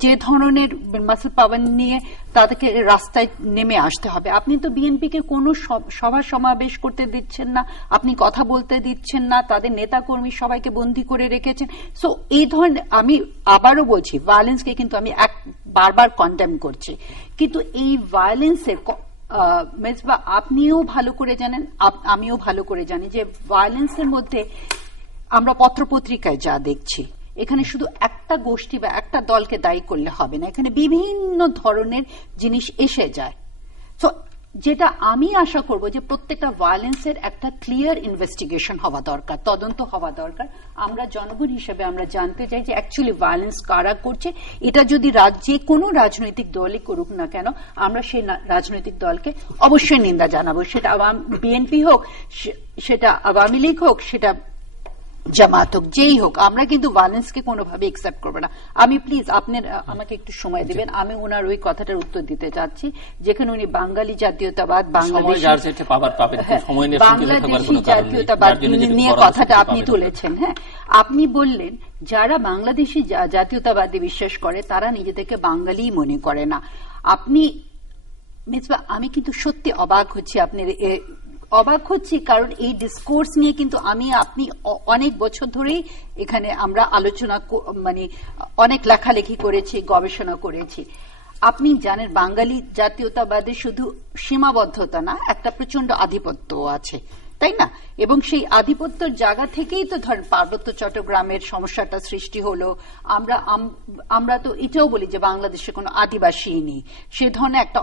যে ধরনের মাসেল পাওয়ার নিয়ে তাদেরকে রাস্তায় নেমে আসতে হবে। আপনি তো বিএনপিকে কোনো সভা সমাবেশ করতে দিচ্ছেন না, আপনি কথা বলতে দিচ্ছেন না, তাদের নেতাকর্মী সবাইকে বন্দী করে রেখেছেন। সো এই ধরনের, আমি আবারও বলছি, ভায়োলেন্সকে কিন্তু আমি বারবার কন্ডেম করছি, কিন্তু এই ভায়োলেন্সের মেজবা আপনিও ভালো করে জানেন, আমিও ভালো করে জানি যে ভায়োলেন্সের মধ্যে আমরা পত্রপত্রিকায় যা দেখছি, এখানে শুধু একটা গোষ্ঠী বা একটা দলকে দায়ী করলে হবে না, এখানে বিভিন্ন ধরনের জিনিস এসে যায়। তো যেটা আমি আশা করব যে প্রত্যেকটা ভায়োলেন্সের একটা ক্লিয়ার ইনভেস্টিগেশন হওয়া দরকার, তদন্ত হওয়া দরকার। আমরা জনগণ হিসেবে আমরা জানতে চাই যে অ্যাকচুয়ালি ভায়োলেন্স কারা করছে। এটা যদি যে কোনো রাজনৈতিক দলই করুক না কেন, আমরা সেই রাজনৈতিক দলকে অবশ্যই নিন্দা জানাবো। সেটা বিএনপি হোক, সেটা আওয়ামী লীগ হোক, সেটা জামাত হোক, যেই হোক, আমরা কিন্তু ভায়োলেন্সকে কোনোভাবে একসেপ্ট করবো না। আমি প্লিজ আপনার আমাকে একটু সময় দেবেন, আমি ওনার ওই কথাটার উত্তর দিতে চাচ্ছি যেখানে উনি বাঙালি জাতীয়তাবাদ, বাংলাদেশি জাতীয়তাবাদ নিয়ে কথাটা আপনি তুলেছেন। হ্যাঁ, আপনি বললেন যারা বাংলাদেশি জাতীয়তাবাদে বিশ্বাস করে তারা নিজেদেরকে বাঙালি মনে করে না। আপনি মিসবা, আমি কিন্তু সত্যি অবাক হচ্ছি, আপনার অবাক হচ্ছি, কারণ এই ডিসকোর্স নিয়ে কিন্তু আপনি অনেক বছর ধরেই এখানে আমরা আলোচনা, মানে অনেক লেখালেখি করেছি, গবেষণা করেছি। আপনি জানেন বাঙালি জাতীয়তাবাদে শুধু সীমাবদ্ধতা না, একটা প্রচন্ড আধিপত্য আছে, তাই না? এবং সেই আধিপত্যের জায়গা থেকেই তো ধরেন পার্বত্য চট্টগ্রামের সমস্যাটা সৃষ্টি হলো। আমরা তো এটাও বলি যে বাংলাদেশে কোনো আদিবাসী নেই, সে ধরনের একটা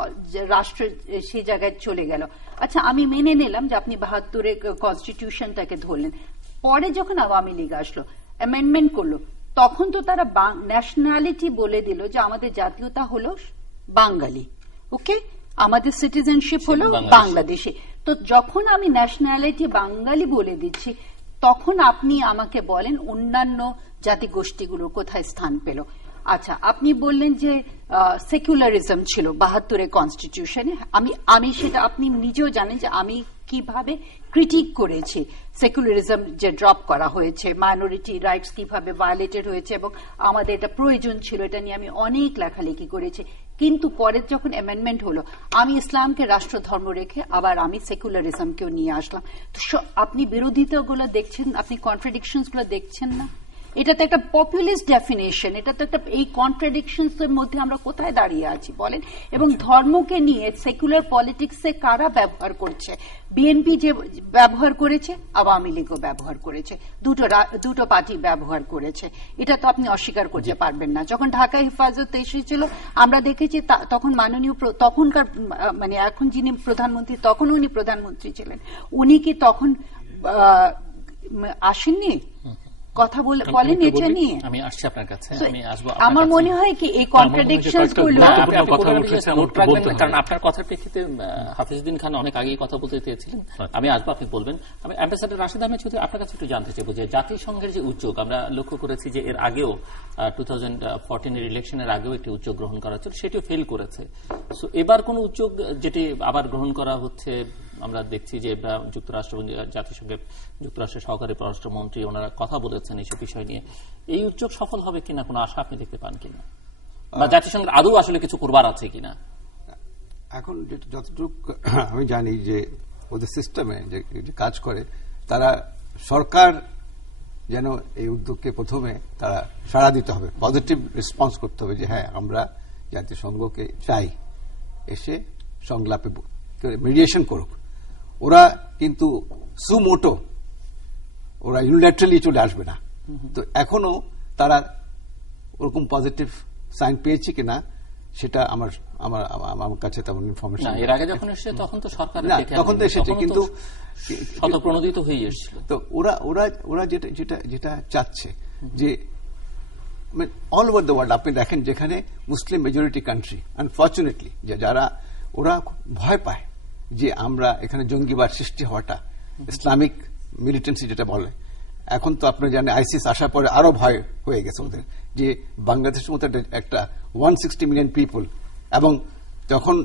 রাষ্ট্র সেই জায়গায় চলে গেল। আচ্ছা, আমি মেনে নিলাম যে আপনি ৭২-এর কনস্টিটিউশনটাকে ধরলেন, পরে যখন আওয়ামী লীগ আসলো, অ্যামেন্ডমেন্ট করলো, তখন তো তারা ন্যাশনালিটি বলে দিল যে আমাদের জাতীয়তা হলো বাঙালি, ওকে, আমাদের সিটিজেনশিপ হলো বাংলাদেশে। তো যখন আমি ন্যাশনালিটি বাঙালি বলে দিচ্ছি, তখন আপনি আমাকে বলেন অন্যান্য জাতিগোষ্ঠীগুলো কোথায় স্থান পেল। আচ্ছা, আপনি বললেন যে সেকুলারিজম ছিল ৭২-এর কনস্টিটিউশনে। আমি সেটা আপনি নিজেও জানেন যে আমি কিভাবে ক্রিটিক করেছি সেকুলারিজম যে ড্রপ করা হয়েছে, মাইনরিটি রাইটস কিভাবে ভায়োলেটেড হয়েছে, এবং আমাদের এটা প্রয়োজন ছিল, এটা নিয়ে আমি অনেক লেখালেখি করেছি। কিন্তু পরে যখন অ্যামেন্ডমেন্ট হলো, আমি ইসলামকে রাষ্ট্র ধর্ম রেখে আবার আমি সেকুলারিজমকেও নিয়ে আসলাম। তো আপনি বিরোধিতাগুলো দেখছেন, আপনি কন্ট্রাডিকশনস গুলো দেখছেন না? এটা তো একটা পপুলিস্ট ডেফিনেশন, এটা তো একটা, এই কন্ট্রাডিকশনস এর মধ্যে আমরা কোথায় দাঁড়িয়ে আছি বলেন? এবং ধর্মকে নিয়ে সেকুলার পলিটিক্সে কারা ব্যবহার করছে? বিএনপি যে ব্যবহার করেছে, আওয়ামী লীগও ব্যবহার করেছে, দুটো পার্টি ব্যবহার করেছে, এটা তো আপনি অস্বীকার করতে পারবেন না। যখন ঢাকা হেফাজত এসেছিল, আমরা দেখেছি তখন মাননীয় তখনকার, মানে এখন যিনি প্রধানমন্ত্রী, তখন উনি প্রধানমন্ত্রী ছিলেন, উনি কি তখন আসেননি, কথা বলেন এটা নিয়ে? আমি আসছি আপনার কাছে, আমি আসবো। আমার মনে হয় কি এই কন্ট্রাডিকশনস গুলো, কারণ আপনার কথার প্রেক্ষিতে হাফিজউদ্দিন খান অনেক আগেই কথা বলতে চেয়েছিলেন, আমি আসবো, আপনি বলবেন। আমি অ্যাম্বাসেডর রাশিদ আহমেদ চৌধুরী আপনার কাছে একটু জানতে চাইবো যে জাতিসংঘের যে উদ্যোগ, আমরা লক্ষ্য করেছি যে এর আগেও 2014 ইলেকশনের আগেও একটি উদ্যোগ গ্রহণ করা হচ্ছে, সেটিও ফেল করেছে। সো এবার কোন উদ্যোগ যেটি আবার গ্রহণ করা হচ্ছে, আমরা দেখছি যে যুক্তরাষ্ট্র এবং জাতিসংঘের যুক্তরাষ্ট্রের সহকারী পররাষ্ট্রমন্ত্রী ওনারা কথা বলেছেন এইসব বিষয় নিয়ে। এই উদ্যোগ সফল হবে কিনা কোনো আশা আপনি দেখতে পান কিনা, বা জাতিসংঘের আদৌ আসলে কিছু করবার আছে কিনা? এখন যতটুকু আমি জানি যে ওদের সিস্টেমে যে কাজ করে, তারা সরকার যেন এই উদ্যোগকে প্রথমে তারা সাড়া দিতে হবে, পজিটিভ রেসপন্স করতে হবে যে হ্যাঁ আমরা জাতিসংঘকে চাই, এসে সংলাপে মিডিয়েশন করুক। ওরা কিন্তু সুমোটো, ওরা ইউনিল্যাটারালি চলে আসবে না। তো এখনো তারা ওরকম পজিটিভ সাইন পেয়েছে কিনা সেটা আমার কাছে তেমন ইনফরমেশন। এর আগে যখন এসেছে তখন তো সরকার, তখন তো এসেছে, কিন্তু শতপ্রণোদিত হয়ে এসেছিল। তো ওরা যেটা চাচ্ছে যে অল ওভার দ্য ওয়ার্ল্ড আপনি দেখেন যেখানে মুসলিম মেজরিটি কান্ট্রি, আনফর্চুনেটলি যারা ওরা ভয় পায় যে আমরা এখানে জঙ্গিবাদ সৃষ্টি হওয়াটা, ইসলামিক মিলিটেন্সি যেটা বলে, এখন তো আপনারা জানেন আইসিস আসার পরে আরো ভয় হয়ে গেছে ওদের যে বাংলাদেশের মতো একটা 160 মিলিয়ন পিপল, এবং যখন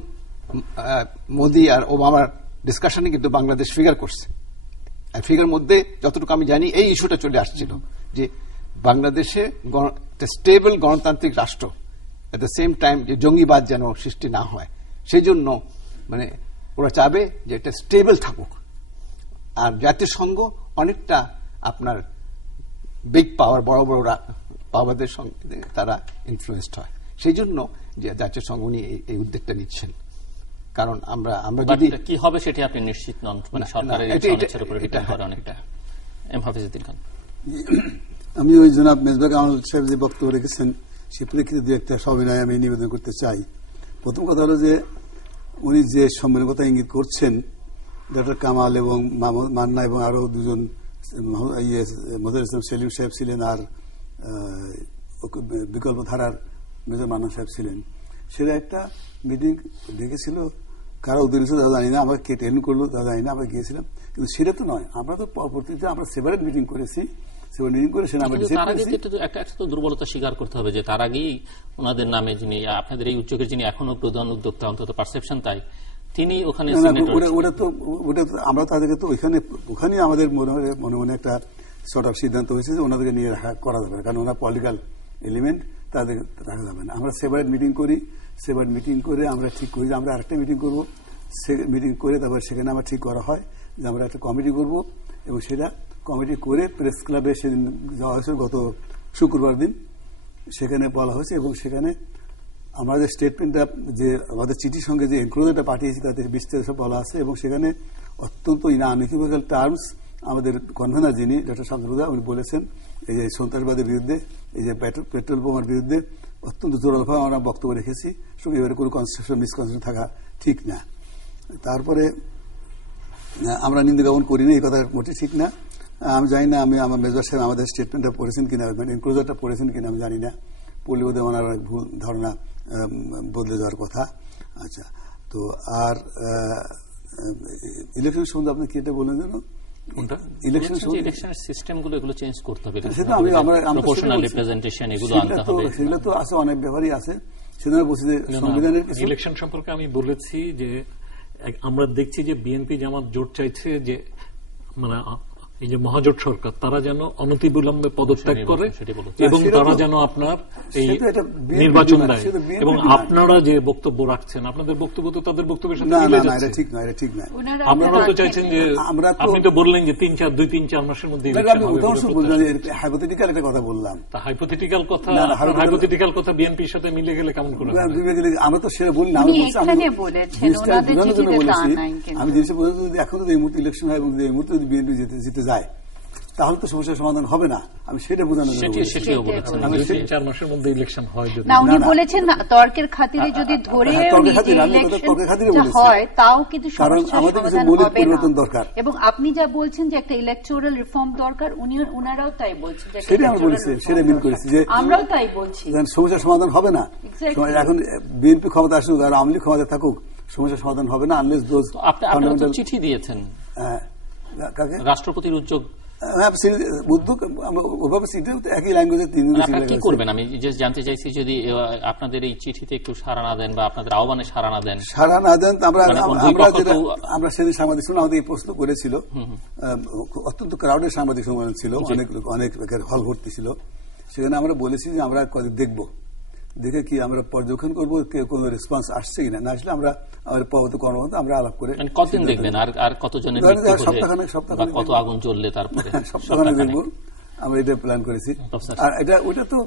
মোদি আর ওবামার ডিসকাশনে কিন্তু বাংলাদেশ ফিগার করছে, ফিগার মধ্যে যতটুকু আমি জানি এই ইস্যুটা চলে আসছিল যে বাংলাদেশে স্টেবল গণতান্ত্রিক রাষ্ট্র, এট দ্য সেম টাইম যে জঙ্গিবাদ যেন সৃষ্টি না হয়, সেই জন্য মানে ওরা চাবে যে এটা স্টেবল থাকুক। আর জাতিসংঘ অনেকটা আপনার বিগ পাওয়ার, বড় বড় পাওয়ারদের সঙ্গে তারা ইনফ্লুয়েসড হয়, সেই জন্য যে জাতিসংঘ উনি এই উদ্যোগটা নিচ্ছেন। কারণ আমরা But যদি কি হবে সেটি আপনি নিশ্চিত নন, মানে সরকারের ইচ্ছার উপর ডিপেন্ড করে অনেকটা। এম হাফিজউদ্দিন খান। আমি ওই জনাব মেজবা কামাল সাহেব যে বক্তব্য রেখেছেন সে প্রেক্ষিতে দু একটা সবিনয় আমি নিবেদন করতে চাই। প্রথম কথা হলো যে উনি যে সম্মেলনের কথা ইঙ্গিত করছেন, ডক্টর কামাল এবং মান্না এবং আরো দুজন মজুর ইসলাম সেলিম সাহেব ছিলেন, আর বিকল্প ধারার মেজর মান্না সাহেব ছিলেন, সেটা একটা মিটিং ডেকেছিল। কারা উদ্দেশ্য তা জানি না, আমাকে কে টেলিং করলো তা জানি না, আমরা গিয়েছিলাম। কিন্তু সেটা তো নয়, আমরা তো পরবর্তীতে আমরা সেপারেট মিটিং করেছি, সেপারেট মিটিং করে সেটা আমরা ডিসাইড করেছি। একটা তো দুর্বলতা স্বীকার করতে হবে যে তার আগেই ওনাদের নামে যিনি আপনাদের এই উদ্যোগের যিনি এখনো প্রধান উদ্যোক্তা, অন্তত পারসেপশন তাই, তিনি ওখানে ওটা তো আমরা তাদেরকে তো ওখানে আমাদের মনে মনে একটা সর্ট অফ সিদ্ধান্ত হয়েছে যে ওনাদেরকে নিয়ে রাখা করা যাবে না, কারণ ওনার পলিটিক্যাল এলিমেন্ট, তাদের রাখা যাবে না। আমরা সেপারেট মিটিং করি, সেপারেট মিটিং করে আমরা ঠিক করি যে আমরা আরেকটা মিটিং করবো। মিটিং করে তারপর সেখানে আমরা ঠিক করা হয় যে আমরা একটা কমিটি করব, এবং সেটা কমিটি করে প্রেস ক্লাবে সেদিন যাওয়া হয়েছে গত শুক্রবার দিন, সেখানে বলা হয়েছে। এবং সেখানে আমাদের স্টেটমেন্টটা যে আমাদের চিঠির সঙ্গে যে এনক্লোজারটা পাঠিয়েছি তাতে বিস্তারিত বলা আছে, এবং সেখানে অত্যন্ত আনইকুইভোক্যাল টার্মস আমাদের কনভেনার যিনি ডক্টর শামসুল উনি বলেছেন এই যে সন্ত্রাসবাদের বিরুদ্ধে, এই যে পেট্রোল বোমার বিরুদ্ধে অত্যন্ত জোরালোভাবে আমরা বক্তব্য রেখেছি। এবারে কোনো কনসেপশন মিসকনসেপশন থাকা ঠিক না। তারপরে আমরা নিন্দা জ্ঞাপন করি না, এই কথা মোটেই ঠিক না। আমি জানি না, আমি আমার মেজর সাহেব আমাদের স্টেটমেন্টটা পড়েছেন কিনা, মানে এনক্লোজারটা পড়েছেন কিনা আমি জানি না, পড়লে বোধহয় ওনার ভুল ধারণা বদলে যাওয়ার কথা। আচ্ছা, তো আর ইলেকশন সম্বন্ধে আপনি কি এটা বললেন যেন? ইলেকশনের সিস্টেমগুলো এগুলো চেঞ্জ করতে হবে, প্রপোর্শনাল রিপ্রেজেন্টেশন এগুলো আনতে হবে। সেগুলো তো আছে, অনেক ব্যাপারই আছে। সেজন্য বলছি যে সংবিধানের ইলেকশন সম্পর্কে আমি বলেছি যে আমরা দেখছি যে বিএনপি জামাত জোট চাইছে যে মানে এই যে মহাজোট সরকার তারা যেন অনতিবিলম্বে পদত্যাগ করে এবং তারা যেন আপনার এই নির্বাচন দেয়। এবং আপনারা যে বক্তব্য রাখছেন, আপনাদের বক্তব্য তো তাদের বক্তব্যের সাথে মিলে যাচ্ছে। ঠিক নয়, এটা ঠিক নয়। আপনারা তো চাইছেন যে আপনি তো বললেন যে 2-3-4 মাসের মধ্যে ইলেকশন হবে। হাইপোথেটিক্যাল একটা কথা বললাম। তা হাইপোথেটিক্যাল কথা বিএনপির সাথে মিলে গেলে কেমন করে? আমরা তো সেটা বলি না, আমি জিনিসটা বলছি এখন যদি এই মুহূর্তে ইলেকশন হয় এবং এই মুহূর্তে যদি বিএনপি জিতে যায় তাহলে তো সমস্যার সমাধান হবে না। আমি সেটা বোঝানোর জন্য 4 মাসের মধ্যে ইলেকশন হয় যদি না, উনি বলেছেন না তর্কের খাতিরে যদি ধরে হয় তাও কিন্তু সমস্যার সমাধান হবে না। এবং আপনি যা বলছেন যে একটা ইলেকটোরাল রিফর্ম দরকার, উনারাও তাই বলছেন। সেটা আমরা বলেছি, সেটা মিন করেছি যে আমরাও তাই বলছি, সমস্যার সমাধান হবে না। এখন বিএনপি ক্ষমতা আসুক আর আওয়ামী লীগ ক্ষমতা থাকুক, সমস্যার সমাধান হবে না আনলেস দোজ। আপনি চিঠি দিয়েছেন রাষ্ট্রপতির উদ্যোগ, একই ল্যাঙ্গুয়েজে কি করবেন? আমি জানতে চাইছি যদি আপনাদের এই চিঠিতে একটু সাড়া না দেন বা আপনাদের আহ্বানে সাড়া না দেন। আমরা সেদিন সাংবাদিক সম্মেলন আমাদের প্রশ্ন করেছিল, অত্যন্ত ক্রাউডের সাংবাদিক সম্মেলন ছিল, অনেক হল ভর্তি ছিল। সেখানে আমরা বলেছি যে আমরা দেখবো, দেখে কি আমরা পর্যবেক্ষণ করবো কোন রেসপন্স আসছে কিনা, না আসলে আমরা পরবর্তী কর্মকর্তা আমরা আলাপ করে কতদিন দেখবেন আর কতজনের সপ্তাহখানেক কত আগুন জ্বললে তারপরে সপ্তাহখানেক দেখবো, আমরা এটা প্ল্যান করেছি। আর এটা ওইটা তো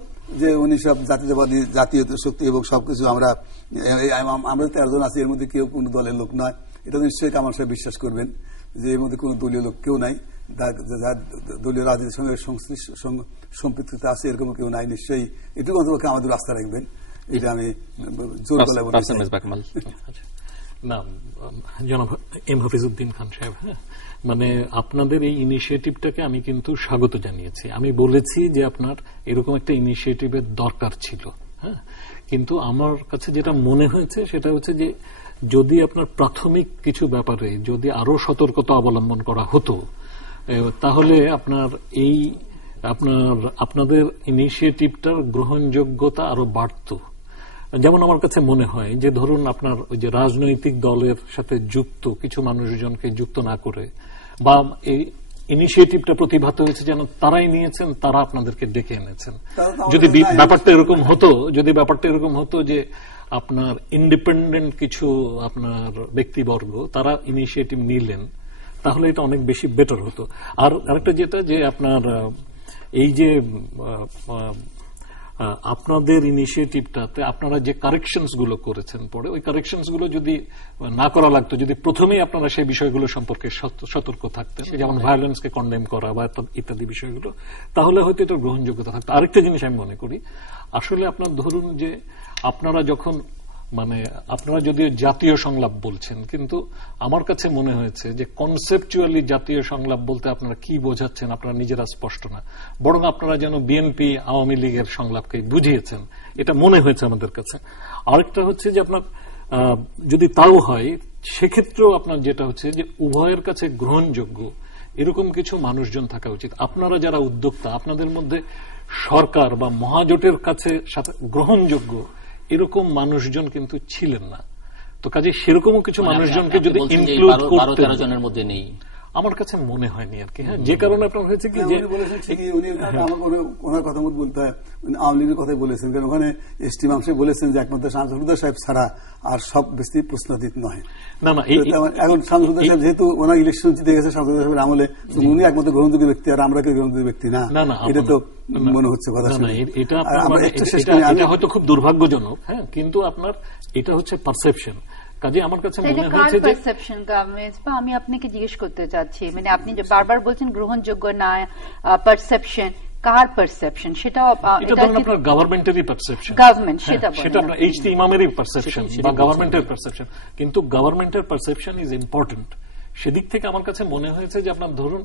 যে উনি সব জাতীয়তাবাদী জাতীয় শক্তি এবং সবকিছু আমরা 13 জন আছি, এর মধ্যে কেউ কোন দলের লোক নয়, এটা নিশ্চয়ই কামাল সাহেব বিশ্বাস করবেন যে এর মধ্যে কোন দলীয় লোক কেউ নাই, দলীয় রাজনীতির সঙ্গে সম্পৃক্ততা আছে এরকম কেউ নাই। নিশ্চয়ই এটুকু অন্তত আমাদের আস্থা রাখবেন, এটা আমি জোর গলায় বলছি। না জনাব এম হাফিজউদ্দিন খান সাহেব, মানে আপনাদের এই ইনিশিয়েটিভটাকে আমি কিন্তু স্বাগত জানিয়েছি। আমি বলেছি যে আপনার এরকম একটা ইনিশিয়েটিভের দরকার ছিল, হ্যাঁ, কিন্তু আমার কাছে যেটা মনে হয়েছে সেটা হচ্ছে যে যদি আপনার প্রাথমিক কিছু ব্যাপারে যদি আরো সতর্কতা অবলম্বন করা হতো তাহলে আপনাদের ইনিশিয়েটিভটার গ্রহণযোগ্যতা আরো বাড়তো। যেমন আমার কাছে মনে হয় যে ধরুন আপনার ওই যে রাজনৈতিক দলের সাথে যুক্ত কিছু মানুষজনকে যুক্ত না করে বা এই ইনিশিয়েটিভটা প্রতিভাত হয়েছে যেন তারাই নিয়েছেন, তারা আপনাদেরকে ডেকে এনেছেন। যদি ব্যাপারটা এরকম হতো যে আপনার ইন্ডিপেন্ডেন্ট কিছু আপনার ব্যক্তিবর্গ তারা ইনিশিয়েটিভ নিলেন, তাহলে এটা অনেক বেশি বেটার হতো। আর আরেকটা যেটা যে আপনার এই যে আপনাদের ইনিশিয়েটিভটাতে আপনারা যে কারেকশনস গুলো করেছেন পরে, ওই কারেকশনস গুলো যদি না করা লাগতো, যদি প্রথমেই আপনারা সেই বিষয়গুলো সম্পর্কে সতর্ক থাকতেন, যেমন ভায়োলেন্সকে কন্ডেম করা বা ইত্যাদি বিষয়গুলো, তাহলে হয়তো এটা গ্রহণযোগ্যতা থাকতো। আরেকটা জিনিস আমি মনে করি, আসলে আপনার ধরুন যে আপনারা যখন আপনারা যদিও জাতীয় সংলাপ বলছেন, কিন্তু আমার কাছে মনে হয়েছে যে কনসেপচুয়ালি জাতীয় সংলাপ বলতে আপনারা কি বোঝাচ্ছেন আপনারা নিজেরা স্পষ্ট না, বরং আপনারা যেন বিএনপি আওয়ামী লীগের সংলাপকে বুঝিয়েছেন, এটা মনে হয়েছে আমাদের কাছে। আরেকটা হচ্ছে যে আপনার যদি তাও হয়, সেক্ষেত্রেও আপনার যেটা হচ্ছে যে উভয়ের কাছে গ্রহণযোগ্য এরকম কিছু মানুষজন থাকা উচিত। আপনারা যারা উদ্যোক্তা, আপনাদের মধ্যে সরকার বা মহাজোটের কাছে গ্রহণযোগ্য এরকম মানুষজন কিন্তু ছিলেন না। তো কাজে সেরকমও কিছু মানুষজনকে যদি ইনক্লুড করতে, 12-13 জনের মধ্যে নেই, আমার কাছে মনে হয়নি আর কি। হ্যাঁ, যে কারণে আপনার হয়েছে কি যে ওনার কথা মতো বলতে হয়, আওয়ামী লীগের কথাই বলেছেন, কারণ ওখানে এসটি মাংসে বলেছেন যে একমাত্র শামসুল সাহেব ছাড়া আর সব ব্যক্তি প্রশ্নাতীত নয়। না না, এখন শামসুল সাহেব যেহেতু ওনার ইলেকশন জিতে গেছে শামসুল সাহেবের আমলে, উনি একমাত্র গ্রহণযোগ্য ব্যক্তি আর আমরা কেউ গ্রহণযোগ্য ব্যক্তি না, এটা তো মনে হচ্ছে কথা। এটা হয়তো খুব দুর্ভাগ্যজনক, হ্যাঁ, কিন্তু আপনার এটা হচ্ছে পারসেপশন। কাজে আমার কাছে মনে হয়েছে যে পারসেপশন গভর্নমেন্ট, বা আমি আপনাকে জিজ্ঞেস করতে চাচ্ছি, মানে আপনি যে বারবার বলছেন গ্রহণযোগ্য না, পারসেপশন কার পারসেপশন? সেটা আপনার গভর্নমেন্টেরই পারসেপশন, গভর্নমেন্ট সেটা আপনার এইচটি ইমামেরই পারসেপশন বা গভর্নমেন্টের পারসেপশন, কিন্তু গভর্নমেন্টের পারসেপশন ইজ ইম্পর্টেন্ট। সেদিক থেকে আমার কাছে মনে হয়েছে যে আপনার ধরুন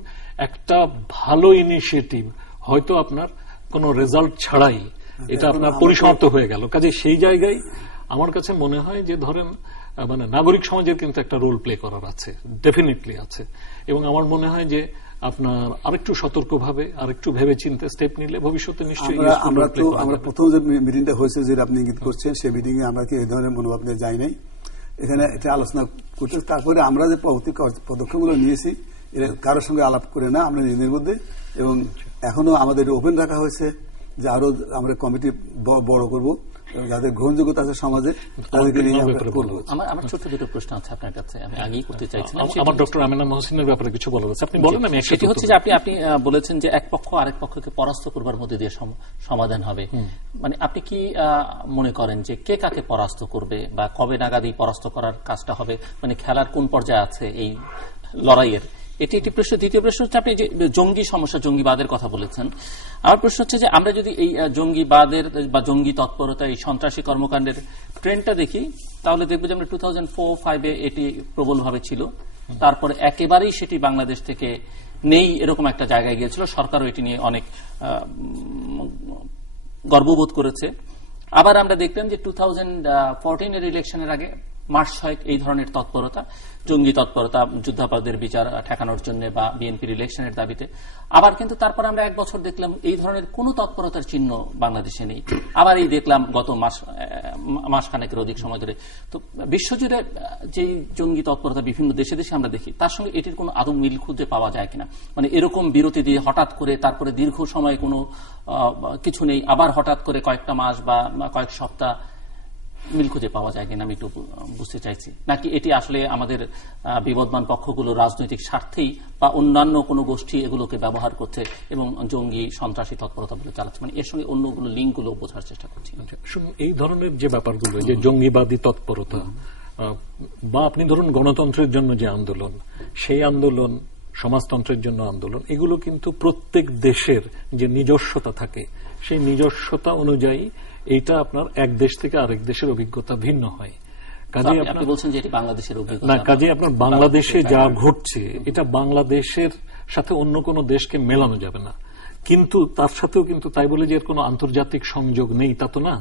একটা ভালো ইনিশিয়েটিভ হয়তো আপনার কোনো রেজাল্ট ছাড়াই এটা আপনার পরিসমাপ্ত হয়ে গেল। কাজে সেই জায়গায় আমার কাছে মনে হয় যে ধরেন মানে নাগরিক সমাজের কিন্তু একটা রোল প্লে করার আছে, ডেফিনেটলি আছে, এবং আমার মনে হয় যে আপনার আরেকটু সতর্কভাবে আরেকটু ভেবে চিন্তে স্টেপ নিলে ভবিষ্যতে নিশ্চয়ই আমরা প্রথম যে মিটিংটা হয়েছে যেটা আপনি ইঙ্গিত করছেন, সেই মিটিং এ আমরা কি এই ধরনের মনোভাব নিয়ে যাই নাই, এখানে এটা আলোচনা করতে, তারপরে আমরা যে পদক্ষেপগুলো নিয়েছি এটা কারোর সঙ্গে আলাপ করে না, আমরা নিজেদের মধ্যে, এবং এখনো আমাদের ওপেন রাখা হয়েছে যে আরো আমরা কমিটি বড় করব, যাদের গ্রহণযোগ্যতা আছে সমাজে তাদেরকে নিয়ে আমরা করব। আমার ছোট দুটো প্রশ্ন আছে আপনার কাছে, আমি আগেই করতে চাইছিলাম। আমার ডক্টর আমিনা মহসিনের ব্যাপারে কিছু বলার আছে, আপনি বলেন। আমি সেটি হচ্ছে যে আপনি বলেছেন যে এক পক্ষ আরেক পক্ষকে পরাস্ত করবার মধ্যে দিয়ে সমাধান হবে, মানে আপনি কি মনে করেন যে কে কাকে পরাস্ত করবে বা কবে নাগাদ এই পরাস্ত করার কাজটা হবে, মানে খেলার কোন পর্যায়ে আছে এই লড়াইয়ের? এটি একটি প্রশ্ন। দ্বিতীয় প্রশ্ন হচ্ছে আপনি যে জঙ্গি সমস্যা, জঙ্গিবাদের কথা বলেছেন, আমার প্রশ্ন হচ্ছে যে আমরা যদি এই জঙ্গিবাদের বা জঙ্গি তৎপরতা, এই সন্ত্রাসী কর্মকাণ্ডের ট্রেন্ডটা দেখি, তাহলে দেখবো যে আমরা 2004-05 এটি প্রবলভাবে ছিল, তারপরে একেবারেই সেটি বাংলাদেশ থেকে নেই এরকম একটা জায়গায় গিয়েছিল। সরকারও এটি নিয়ে অনেক গর্ববোধ করেছে। আবার আমরা দেখলাম যে 2014 ইলেকশনের আগে মাস 6 এই ধরনের তৎপরতা, জঙ্গি তৎপরতা, যুদ্ধাপরাধীদের বিচার ঠেকানোর জন্য বা বিএনপির ইলেকশনের দাবিতে। আবার কিন্তু তারপর আমরা এক বছর দেখলাম এই ধরনের কোন তৎপরতার চিহ্ন বাংলাদেশে নেই। আবার এই দেখলাম গত মাসখানেকের অধিক সময় ধরে। তো বিশ্বজুড়ে যে জঙ্গি তৎপরতা বিভিন্ন দেশে দেশে আমরা দেখি, তার সঙ্গে এটির কোনো আদৌ মিল খুঁজে পাওয়া যায় কিনা, মানে এরকম বিরতি দিয়ে হঠাৎ করে তারপরে দীর্ঘ সময় কোনো কিছু নেই, আবার হঠাৎ করে কয়েকটা মাস বা কয়েক সপ্তাহ মিল খুঁজে পাওয়া যায় কিনা আমি একটু বুঝতে চাইছি। নাকি এটি আসলে আমাদের বিবদমান পক্ষগুলো রাজনৈতিক স্বার্থেই বা অন্যান্য কোনো গোষ্ঠী এগুলোকে ব্যবহার করছে এবং জঙ্গি সন্ত্রাসী তৎপরতাগুলো চালাচ্ছে, মানে এর সঙ্গে অন্যগুলো লিঙ্কগুলো বোঝার চেষ্টা করছি। এই ধরনের যে ব্যাপারগুলো, যে জঙ্গিবাদী তৎপরতা বা আপনি ধরুন গণতন্ত্রের জন্য যে আন্দোলন, সেই আন্দোলন, সমাজতন্ত্রের জন্য আন্দোলন, এগুলো কিন্তু প্রত্যেক দেশের যে নিজস্বতা থাকে, সেই নিজস্বতা অনুযায়ী এইটা আপনার এক দেশ থেকে আরেক দেশের অভিজ্ঞতা ভিন্ন হয়। কাজেই আপনি বলছেন যে এটি বাংলাদেশের অভিজ্ঞতা না, কাজেই আপনার বাংলাদেশে যা ঘটছে এটা বাংলাদেশের সাথে অন্য কোনো দেশকে মেলানো যাবে না, কিন্তু তার সাথেও কিন্তু তাই বলে যে এর কোনো আন্তর্জাতিক সংযোগ নেই তা তো না।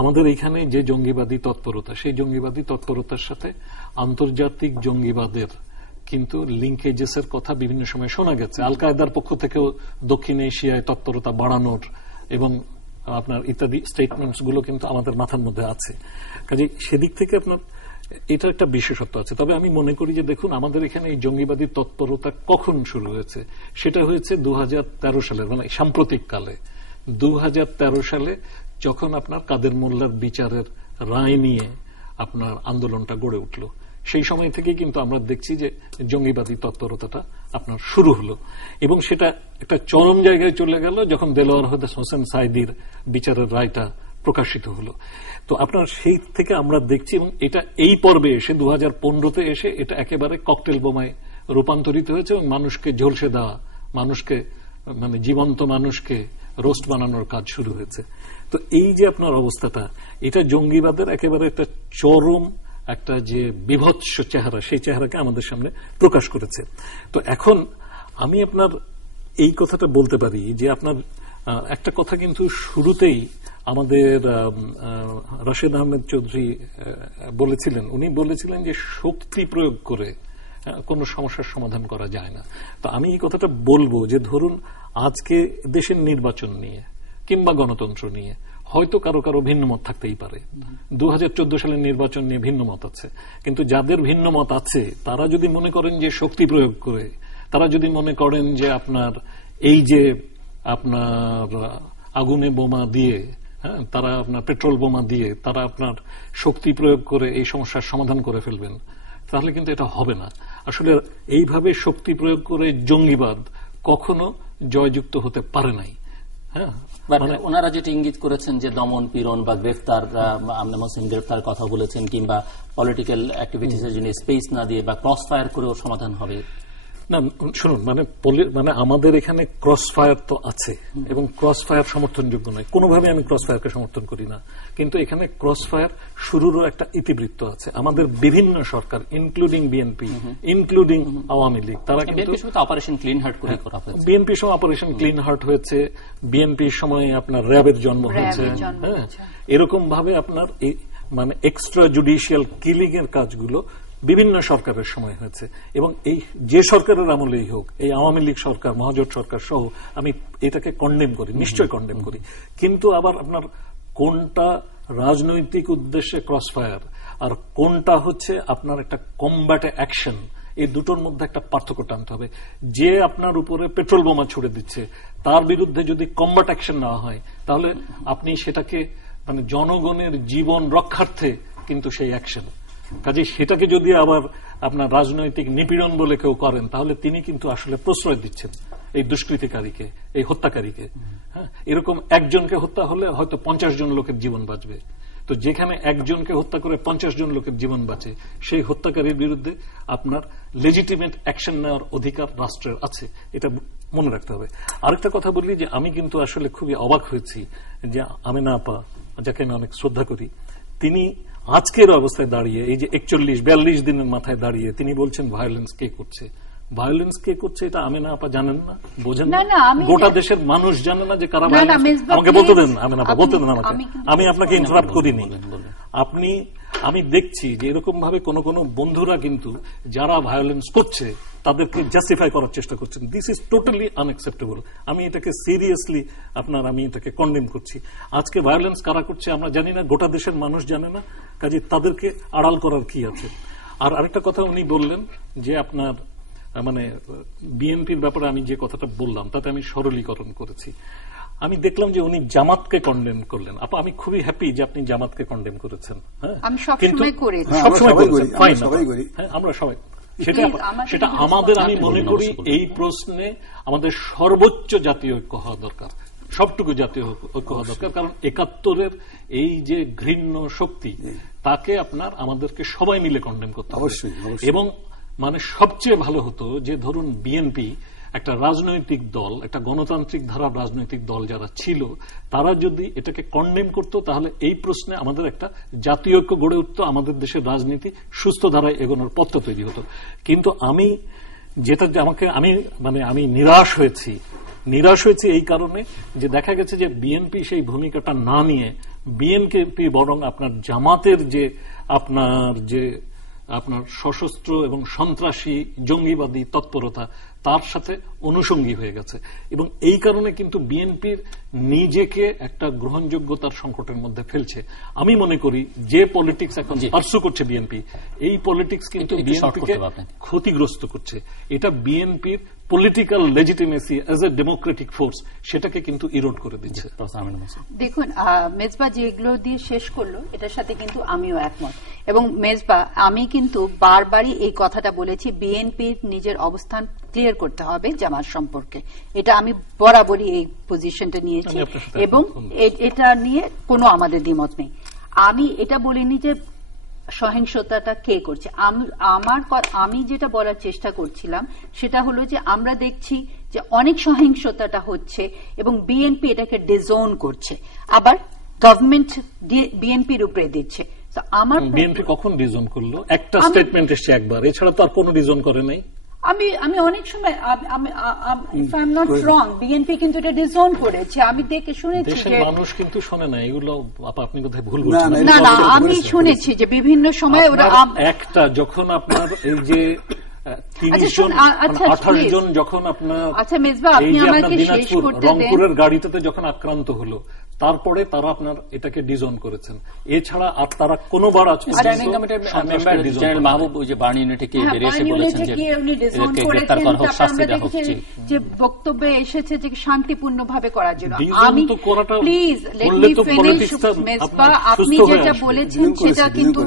আমাদের এখানে যে জঙ্গিবাদী তৎপরতা, সেই জঙ্গিবাদী তৎপরতার সাথে আন্তর্জাতিক জঙ্গিবাদের কিন্তু লিঙ্কেজেস এর কথা বিভিন্ন সময় শোনা গেছে। আল কায়দার পক্ষ থেকেও দক্ষিণ এশিয়ায় তৎপরতা বাড়ানোর এবং আপনার ইত্যাদি স্টেটমেন্টস গুলো কিন্তু আমাদের মাথার মধ্যে আছে। কাজে সেদিক থেকে আপনার এটা একটা বিশেষত্ব আছে। তবে আমি মনে করি যে দেখুন, আমাদের এখানে এই জঙ্গিবাদী তৎপরতা কখন শুরু হয়েছে, সেটা হয়েছে 2013 সালের, মানে সাম্প্রতিক কালে 2013 সালে যখন আপনার কাদের মোল্লার বিচারের রায় নিয়ে আপনার আন্দোলনটা গড়ে উঠল। সেই সময় থেকে কিন্তু আমরা দেখছি যে জঙ্গিবাদী তৎপরতাটা আপনার শুরু হলো, এবং সেটা একটা চরম জায়গায় চলে গেল যখন দেলোয়ার হোসেন সাঈদীর বিচারের রায়টা প্রকাশিত হলো। তো আপনার সেই থেকে আমরা দেখছি, এবং এটা এই পর্বে এসে 2015-তে এসে এটা একেবারে ককটেল বোমায় রূপান্তরিত হয়েছে, এবং মানুষকে ঝলসে দেওয়া, মানুষকে মানে জীবন্ত মানুষকে রোস্ট বানানোর কাজ শুরু হয়েছে। তো এই যে আপনার অবস্থাটা, এটা জঙ্গিবাদের একেবারে একটা চরম একটা যে বিভৎস চেহারা, সেই চেহারাকে আমাদের সামনে প্রকাশ করেছে। তো এখন আমি আপনার এই কথাটা বলতে পারি যে আপনার একটা কথা কিন্তু শুরুতেই আমাদের রাশেদ আহমেদ চৌধুরী বলেছিলেন, উনি বলেছিলেন যে শক্তি প্রয়োগ করে কোন সমস্যার সমাধান করা যায় না। তো আমি এই কথাটা বলবো যে ধরুন আজকে দেশের নির্বাচন নিয়ে কিংবা গণতন্ত্র নিয়ে হয়তো কারো কারো ভিন্ন মত থাকতেই পারে, 2014 সালের নির্বাচন নিয়ে ভিন্ন মত আছে, কিন্তু যাদের ভিন্ন মত আছে তারা যদি মনে করেন যে শক্তি প্রয়োগ করে, তারা যদি মনে করেন যে আপনার এই যে আপনার আগুনে বোমা দিয়ে, তারা আপনার পেট্রোল বোমা দিয়ে তারা আপনার শক্তি প্রয়োগ করে এই সমস্যার সমাধান করে ফেলবেন, তাহলে কিন্তু এটা হবে না। আসলে এইভাবে শক্তি প্রয়োগ করে জঙ্গিবাদ কখনো জয়যুক্ত হতে পারে নাই। হ্যাঁ, মানে ওনারা যেটা ইঙ্গিত করেছেন যে দমন পীড়ন বা গ্রেফতার, আমনা মহসিন গ্রেফতার কথা বলেছেন, কিংবা পলিটিক্যাল অ্যাক্টিভিটিসের জন্য স্পেস না দিয়ে বা ক্রস ফায়ার করেও সমাধান হবে না। শুনুন, মানে আমাদের এখানে ক্রস ফায়ার তো আছে, এবং ক্রস ফায়ার সমর্থনযোগ্য নয়, কোনোভাবে আমি ক্রস ফায়ারকে সমর্থন করি না, কিন্তু এখানে ক্রস ফায়ার শুরুরও একটা ইতিবৃত্ত আছে। আমাদের বিভিন্ন সরকার, including BNP, including Awami League, তারা কিন্তু অপারেশন ক্লিন হার্ট করে করা হয়েছে। বিএনপির সময় অপারেশন ক্লিন হার্ট হয়েছে, বিএনপির সময় আপনার র্যাবের জন্ম হয়েছে। হ্যাঁ, এরকম ভাবে আপনার মানে এক্সট্রা জুডিশিয়াল কিলিং এর কাজগুলো বিভিন্ন সরকারের সময় হয়েছে, এবং এই যে সরকারের আমলেই হোক, এই আওয়ামী লীগ সরকার, মহাজোট সরকার সহ, আমি এটাকে কন্ডেম করি, নিশ্চয় কন্ডেম করি। কিন্তু আবার আপনার কোনটা রাজনৈতিক উদ্দেশ্যে ক্রস ফায়ার আর কোনটা হচ্ছে আপনার একটা কমব্যাটে অ্যাকশন, এই দুটোর মধ্যে একটা পার্থক্য টানতে হবে। যে আপনার উপরে পেট্রোল বোমা ছুড়ে দিচ্ছে তার বিরুদ্ধে যদি কমব্যাট অ্যাকশন নেওয়া হয়, তাহলে আপনি সেটাকে মানে জনগণের জীবন রক্ষার্থে কিন্তু সেই অ্যাকশন, কাজে সেটাকে যদি আবার আপনার রাজনৈতিক নিপীড়ন বলে কেউ করেন, তাহলে তিনি কিন্তু আসলে প্রশ্রয় দিচ্ছেন এই দুষ্কৃতিকারীকে, এই হত্যাকারীকে। হ্যাঁ, এরকম একজনকে হত্যা হলে হয়তো 50 জন লোকের জীবন বাঁচবে। তো যেখানে একজনকে হত্যা করে 50 জন লোকের জীবন বাঁচে, সেই হত্যাকারীর বিরুদ্ধে আপনার লেজিটিমেট অ্যাকশন নেওয়ার অধিকার রাষ্ট্রের আছে, এটা মনে রাখতে হবে। আরেকটা কথা বলি যে আমি কিন্তু আসলে খুবই অবাক হয়েছি যে আমেনা আপা, যাকে আমি অনেক শ্রদ্ধা করি, তিনি আজকের অবস্থায় দাঁড়িয়ে এই যে 41-42 দিনের মাথায় দাঁড়িয়ে তিনি বলছেন ভায়োলেন্স কে করছে। ভায়োলেন্স কে করছে এটা আমেনা আপা জানেন না, বোঝেন না, গোটা দেশের মানুষ জানে না যে কারা ভায়োলেন্স। আমাকে বলতে দেন আমেনা আপা, বলতে দেন আমাকে, আমি আপনাকে ইন্টারাপ্ট করিনি। আমি দেখছি যে এরকম ভাবে কোন কোন বন্ধুরা কিন্তু যারা ভায়োলেন্স করছে তাদেরকে জাস্টিফাই করার চেষ্টা করছেন। This is totally unacceptable. আমি এটাকে সিরিয়াসলি আমি এটাকে কন্ডেম করছি। আজকে ভায়োলেন্স কারা করছে আমরা জানি না, গোটা দেশের মানুষ জানে না, কাজে তাদেরকে আড়াল করার কি আছে। আর আরেকটা কথা উনি বললেন যে আপনার মানে বিএনপির ব্যাপারে আমি যে কথাটা বললাম তাতে আমি সরলীকরণ করেছি। আমি দেখলাম যে উনি জামাতকে কন্ডেম করলেন। আপা, আমি খুবই হ্যাপি যে আপনি জামাতকে কন্ডেম করেছেন। হ্যাঁ, আমি সবসময় করেছি, আমরা সবাই সেটা আমাদের, আমি মনে করি এই প্রশ্নে আমাদের সর্বোচ্চ জাতীয় ঐক্য হওয়া দরকার, সবটুকু জাতীয় ঐক্য হওয়া দরকার। কারণ 71-এর এই যে ঘৃণ্য শক্তি, তাকে আমাদেরকে সবাই মিলে কন্ডেম করতে হবে। এবং মানে সবচেয়ে ভালো হতো যে ধরুন বিএনপি একটা রাজনৈতিক দল, একটা গণতান্ত্রিক ধারার রাজনৈতিক দল যারা ছিল, তারা যদি এটাকে কন্ডেম করত, তাহলে এই প্রশ্নে আমাদের একটা জাতীয় ঐক্য গড়ে উঠত, আমাদের দেশের রাজনীতি সুস্থ ধারায় এগোনোর পথটা তৈরি হতো। কিন্তু আমি নিরাশ হয়েছি এই কারণে যে দেখা গেছে যে বিএনপি সেই ভূমিকাটা না নিয়ে বিএনপি বরং আপনার জামাতের যে আপনার সশস্ত্র এবং সন্ত্রাসী জঙ্গিবাদী তৎপরতা তার সাথে অনুষঙ্গী হয়ে গেছে। এবং এই কারণে কিন্তু বিএনপির নিজেকে একটা গ্রহণযোগ্যতার সংকটের মধ্যে ফেলছে। আমি মনে করি যে পলিটিক্স এখন পার্সু করছে বিএনপি, এই পলিটিক্স কিন্তু বিএনপিকে ক্ষতিগ্রস্ত করছে। এটা বিএনপির political legitimacy as a democratic force সেটাকে কিন্তু ইরোড করে দিচ্ছে। দেখুন, মেজবা যেগুলো দিয়ে শেষ করলো এটার সাথে কিন্তু আমিও একমত। এবং মেজবা, আমি কিন্তু বারবারই এই কথাটা বলেছি, বিএনপির নিজের অবস্থান ক্লিয়ার করতে হবে জামাত সম্পর্কে। এটা আমি বরাবরই এই পজিশনটা নিয়েছি এবং এটা নিয়ে কোনো আমাদের দ্বিমত নেই। আমি এটা বলিনি যে সহিংসতাটা কে করছে। আমি যেটা বলার চেষ্টা করছিলাম সেটা হলো যে আমরা দেখছি যে অনেক সহিংসতাটা হচ্ছে এবং বিএনপি এটাকে ডিজোন করছে, আবার গভর্নমেন্ট বিএনপির উপরে দিচ্ছে। আমার বিএনপি কখন ডিজোন করলো? একটা স্টেটমেন্ট এসছে একবার, এছাড়া তো আর কোনো ডিজোন করে নাই। আমি অনেক সময় if I am not wrong, BNP কিন্তু এটা ডিজোন করেছে, আমি দেখে শুনেছি। দেশের মানুষ কিন্তু শোনে না এগুলো, আপনি কোথায় ভুল বলছেন। না না, আমি শুনেছি যে বিভিন্ন সময় ওরা একটা যখন আপনার এই যে 28 জন যখন আপনার মেজবা আপনি আমাকে শেষ করতে দেন, রংপুরের গাড়িতে যখন আক্রান্ত হলো তারপরে তারা আপনার এটাকে ডিজোন করেছেন, এছাড়া আর তারা কোনোবার স্ট্যান্ডিং কমিটির মেম্বার জেনারেল মাহবুব ওই যে বার্ন ইউনিটকে বেরিয়ে এসে বলেছেন যে এদেরকে গ্রেফতার করা হোক, শাস্তি দেওয়া হোক, যে বক্তব্যে এসেছে যে শান্তিপূর্ণভাবে করার জন্য। আমি please let me finish Mezba, আপনি যেটা বলেছেন সেটা কিন্তু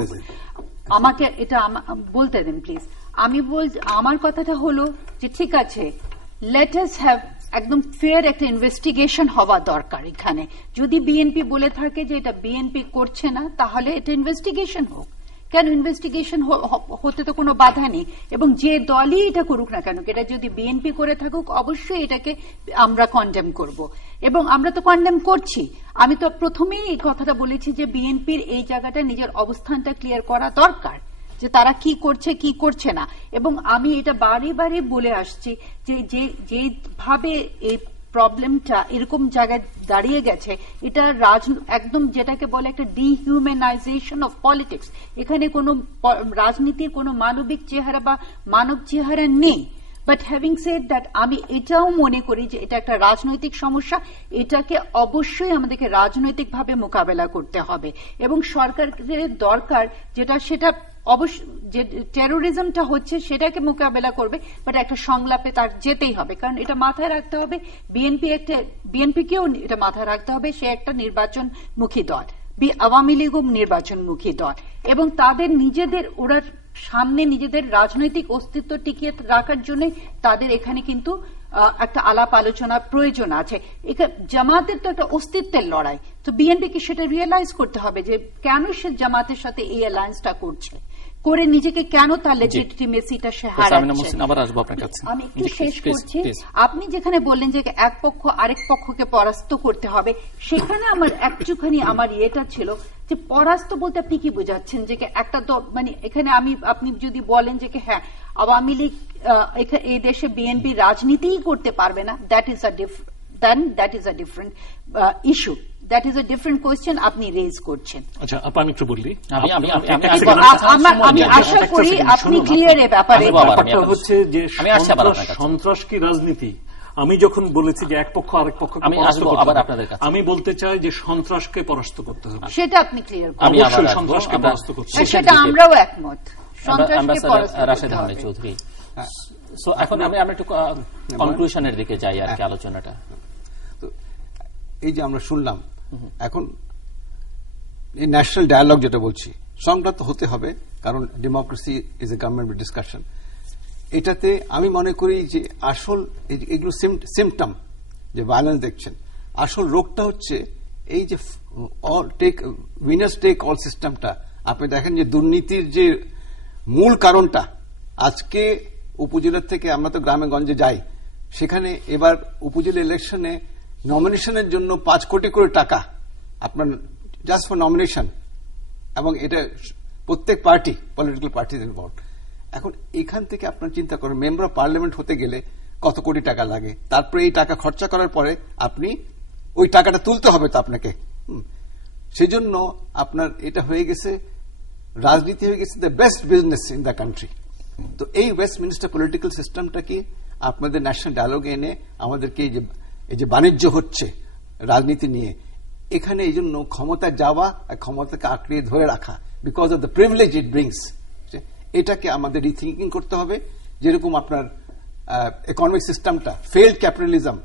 আমাকে এটা বলতে দেন প্লিজ। আমার কথাটা হলো যে ঠিক আছে, লেট আস হ্যাভ একদম ফেয়ার একটা ইনভেস্টিগেশন হওয়া দরকার এখানে। যদি বিএনপি বলে থাকে যে এটা বিএনপি করছে না, তাহলে এটা ইনভেস্টিগেশন হোক। কেন ইনভেস্টিগেশন হতে তো কোনো বাধা নেই, এবং যে দলই এটা করুক না কেন, এটা যদি বিএনপি করে থাকুক অবশ্যই এটাকে আমরা কন্ডেম করব, এবং আমরা তো কন্ডেম করছি। আমি তো প্রথমেই এই কথাটা বলেছি যে বিএনপির এই জায়গাটা নিজের অবস্থানটা ক্লিয়ার করা দরকার, যে তারা কি করছে কি করছে না। এবং আমি এটা বারে বারে বলে আসছি যে যেভাবে এই প্রবলেমটা এরকম জায়গায় দাঁড়িয়ে গেছে, এটা একদম যেটাকে বলে একটা ডিহিউম্যানাইজেশন অফ পলিটিক্স। এখানে কোনো রাজনীতির কোনো মানবিক চেহারা বা মানব চেহারা নেই। বাট হ্যাভিং সেড দ্যাট, আমি এটাও মনে করি যে এটা একটা রাজনৈতিক সমস্যা, এটাকে অবশ্যই আমাদেরকে রাজনৈতিকভাবে মোকাবেলা করতে হবে, এবং সরকারের দরকার সেটা অবশ্যই যে টেরোরিজমটা হচ্ছে সেটাকে মোকাবেলা করবে, বাট একটা সংলাপে তার যেতেই হবে। কারণ এটা মাথায় রাখতে হবে, বিএনপিকেও এটা মাথায় রাখতে হবে, সে একটা নির্বাচনমুখী দল, আওয়ামী লীগও নির্বাচনমুখী দল, এবং তাদের ওরা সামনে নিজেদের রাজনৈতিক অস্তিত্ব টিকিয়ে রাখার জন্য তাদের এখানে কিন্তু একটা আলাপ আলোচনার প্রয়োজন আছে। জামাতের তো একটা অস্তিত্বের লড়াই, তো বিএনপিকে সেটা রিয়েলাইজ করতে হবে যে কেন সে জামাতের সাথে এই অ্যালায়েন্সটা করছে, করে নিজেকে কেন তার লেজিটিমেসিটা সে হারাচ্ছে। আমি একটু শেষ করছি। আপনি যেখানে বললেন যে এক পক্ষ আরেক পক্ষকে পরাস্ত করতে হবে, সেখানে আমার একটুখানি আমার ইয়েটা ছিল যে পরাস্ত বলতে আপনি কি বোঝাচ্ছেন, যে একটা তো মানে এখানে আপনি যদি বলেন যে হ্যাঁ আওয়ামী লীগ এই দেশে বিএনপি রাজনীতিই করতে পারবে না, that is a different issue, that is a different question আপনি রেজ করছেন। আচ্ছা আমি একটু বললি, আমি আশা করি আপনি ক্লিয়ার এ ব্যাপারে। ব্যাপারটা হচ্ছে যে সন্ত্রাস কি রাজনীতি? আমি যখন বলেছি যে এক পক্ষ আরেক পক্ষকে পরাস্ত করতে হবে, আমি বলতে চাই যে সন্ত্রাসকে পরাস্ত করতে হবে, সেটা আপনি ক্লিয়ার করুন। অবশ্যই সন্ত্রাসকে পরাস্ত করতে হবে, সেটা আমরাও একমত। সন্ত্রাসকে পরাস্ত রাশেদ আহমেদ চৌধুরী, সো এখন আমরা একটু কনক্লুশনের দিকে যাই আর কি আলোচনাটা। তো এই যে আমরা শুনলাম, এখন এই ন্যাশনাল ডায়ালগ যেটা বলছি, সংক্রান্ত হতে হবে, কারণ democracy is a government discussion. এটাতে আমি মনে করি যে আসল এগুলো সিমটম যে ভায়োলেন্স দেখছেন, আসল রোগটা হচ্ছে এই যে উইনার্স টেক অল সিস্টেমটা। আপনি দেখেন যে দুর্নীতির যে মূল কারণটা, আজকে উপজেলার থেকে আমরা তো গ্রামে গঞ্জে যাই, সেখানে এবার উপজেলা ইলেকশনে নমিনেশনের জন্য 5 কোটি করে টাকা আপনার জাস্ট ফর নমিনেশন, এবং এটা প্রত্যেক পার্টি পলিটিক্যাল পার্টিজ ইনভলভ। এখন এখান থেকে আপনার চিন্তা করেন মেম্বার অফ পার্লামেন্ট হতে গেলে কত কোটি টাকা লাগে, তারপরে এই টাকা খরচা করার পরে আপনি ওই টাকাটা তুলতে হবে তো আপনাকে। সেজন্য আপনার এটা হয়ে গেছে, রাজনীতি হয়ে গেছে the best business in the country. তো এই ওয়েস্টমিনিস্টার পলিটিক্যাল সিস্টেমটা কি আপনাদের ন্যাশনাল ডায়ালগে এনে আমাদেরকে এই যে বাণিজ্য হচ্ছে রাজনীতি নিয়ে, এখানে এই জন্য ক্ষমতা যাওয়া আর ক্ষমতাকে আঁকড়ে ধরে রাখা, because of the privilege it brings, এটাকে আমাদের রিথিঙ্কিং করতে হবে। যেরকম আপনার ইকোনমিক সিস্টেমটা, failed capitalism,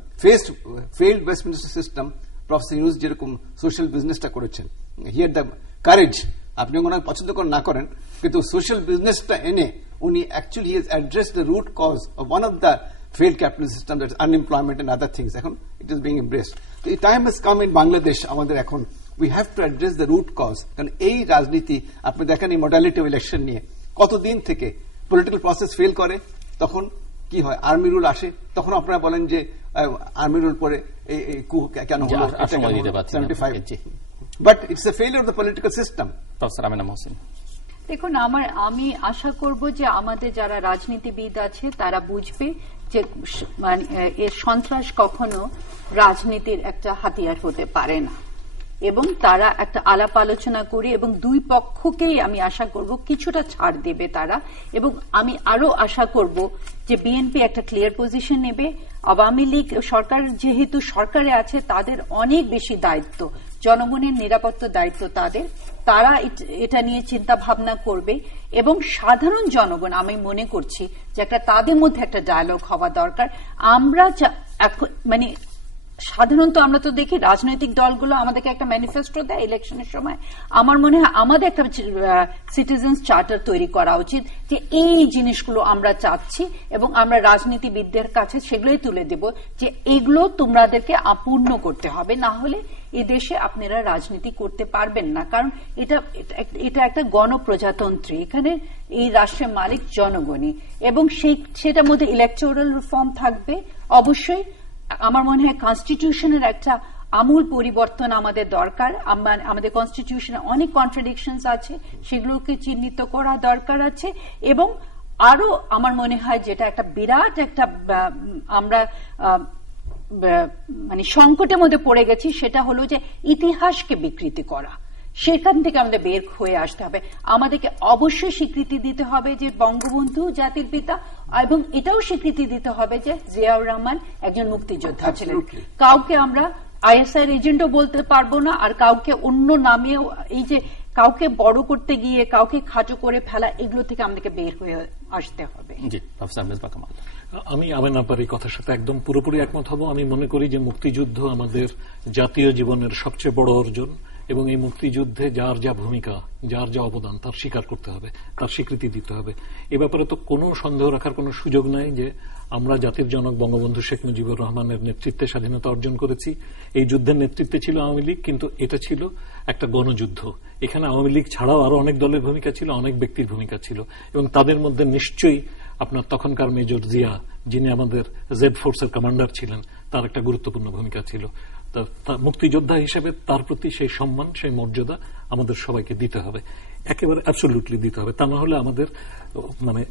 failed Westminster system, professor Yunus যেরকম সোশ্যাল বিজনেসটা করেছেন, হি হ্যাড দ্য কারেজ, আপনি ওনাকে পছন্দ করেন না করেন, কিন্তু সোশ্যাল বিজনেসটা এনে উনি actually he has address the root cause of one of the failed capitalist system, that's unemployment and other things. It is being embraced. The time has come in Bangladesh, আমাদের এখন we have to address the root cause. কারণ এই রাজনীতি আপনি দেখেন এই মডালিটি অফ ইলেকশন নিয়ে কতদিন থেকে পলিটিক্যাল প্রসেস ফেল করে, তখন কি হয়, আর্মি রুল আসে, তখন আপনারা বলেন যে আর্মি রুল পরে কেন হলো, 75, but it's a failure of the political system. Professor Amina Mohsin, দেখুন, আমি আশা করব যে আমাদের যারা রাজনীতিবিদ আছে তারা বুঝবে যে এর সন্ত্রাস কখনো রাজনীতির একটা হাতিয়ার হতে পারে না, এবং তারা একটা আলাপ আলোচনা করে এবং দুই পক্ষকেই আমি আশা করব কিছুটা ছাড় দেবে তারা, এবং আমি আরো আশা করব যে বিএনপি একটা ক্লিয়ার পজিশন নেবে। আওয়ামী লীগ সরকার যেহেতু সরকারে আছে তাদের অনেক বেশি দায়িত্ব, জনগণের নিরাপত্তা দায়িত্ব তাদের, তারা এটা নিয়ে চিন্তা ভাবনা করবে, এবং সাধারণ জনগণ আমি মনে করছি যে একটা তাদের মধ্যে একটা ডায়ালগ হওয়া দরকার। আমরা মানে সাধারণত আমরা তো দেখি রাজনৈতিক দলগুলো আমাদেরকে একটা ম্যানিফেস্টো দেয় ইলেকশনের সময়, আমার মনে হয় আমাদের একটা সিটিজেন্স চার্টার তৈরি করা উচিত যে এই জিনিসগুলো আমরা চাচ্ছি, এবং আমরা রাজনীতিবিদদের কাছে সেগুলোই তুলে দেব যে এগুলো তোমাদেরকে পূর্ণ করতে হবে, না হলে এই দেশে আপনারা রাজনীতি করতে পারবেন না। কারণ এটা একটা গণপ্রজাতন্ত্রী, এখানে এই রাষ্ট্রের মালিক জনগণই, এবং সেটার মধ্যে ইলেকটোরাল রিফর্ম থাকবে অবশ্যই। আমার মনে হয় কনস্টিটিউশনের একটা আমূল পরিবর্তন আমাদের দরকার। আমাদের কনস্টিটিউশনে অনেক কন্ট্রাডিকশনস আছে, সেগুলোকে চিহ্নিত করা দরকার আছে, এবং আরো আমার মনে হয় যেটা একটা বিরাট একটা আমরা মানে সংকটের মধ্যে পড়ে গেছি, সেটা হলো যে ইতিহাসকে বিকৃতি করা। সেখান থেকে আমাদের বের হয়ে আসতে হবে। আমাদেরকে অবশ্যই স্বীকৃতি দিতে হবে যে বঙ্গবন্ধু জাতির পিতা, এবং এটাও স্বীকৃতি দিতে হবে যে জিয়াউর রহমান একজন মুক্তিযোদ্ধা ছিলেন। কাউকে আমরা আইএসআই এজেন্টও বলতে পারবো না, আর কাউকে অন্য নামেও, এই যে কাউকে বড় করতে গিয়ে কাউকে খাটো করে ফেলা, এগুলো থেকে আমাদেরকে বের হয়ে আসতে হবে। জি, প্রফেসর মিসবাহ কামাল। আমি আমিন আপার এই কথার সাথে একদম পুরোপুরি একমত হব। আমি মনে করি যে মুক্তিযুদ্ধ আমাদের জাতীয় জীবনের সবচেয়ে বড় অর্জন, এবং এই মুক্তিযুদ্ধে যার যা ভূমিকা, যার যা অবদান, তার স্বীকার করতে হবে, তার স্বীকৃতি দিতে হবে। এ ব্যাপারে তো কোনো সন্দেহ রাখার কোনো সুযোগ নাই যে আমরা জাতির জনক বঙ্গবন্ধু শেখ মুজিবুর রহমানের নেতৃত্বে স্বাধীনতা অর্জন করেছি। এই যুদ্ধের নেতৃত্বে ছিল আওয়ামী লীগ, কিন্তু এটা ছিল একটা গণযুদ্ধ। এখানে আওয়ামী লীগ ছাড়াও আরো অনেক দলের ভূমিকা ছিল, অনেক ব্যক্তির ভূমিকা ছিল, এবং তাদের মধ্যে নিশ্চয়ই আপনার তখনকার মেজর জিয়া, যিনি আমাদের জেড ফোর্সের কমান্ডার ছিলেন, তার একটা গুরুত্বপূর্ণ ভূমিকা ছিল। মুক্তিযোদ্ধা হিসেবে তার প্রতি সেই সম্মান, সেই মর্যাদা আমাদের সবাইকে দিতে হবে, একেবারে অ্যাবসলিউটলি দিতে হবে। তা না হলে আমাদের মানে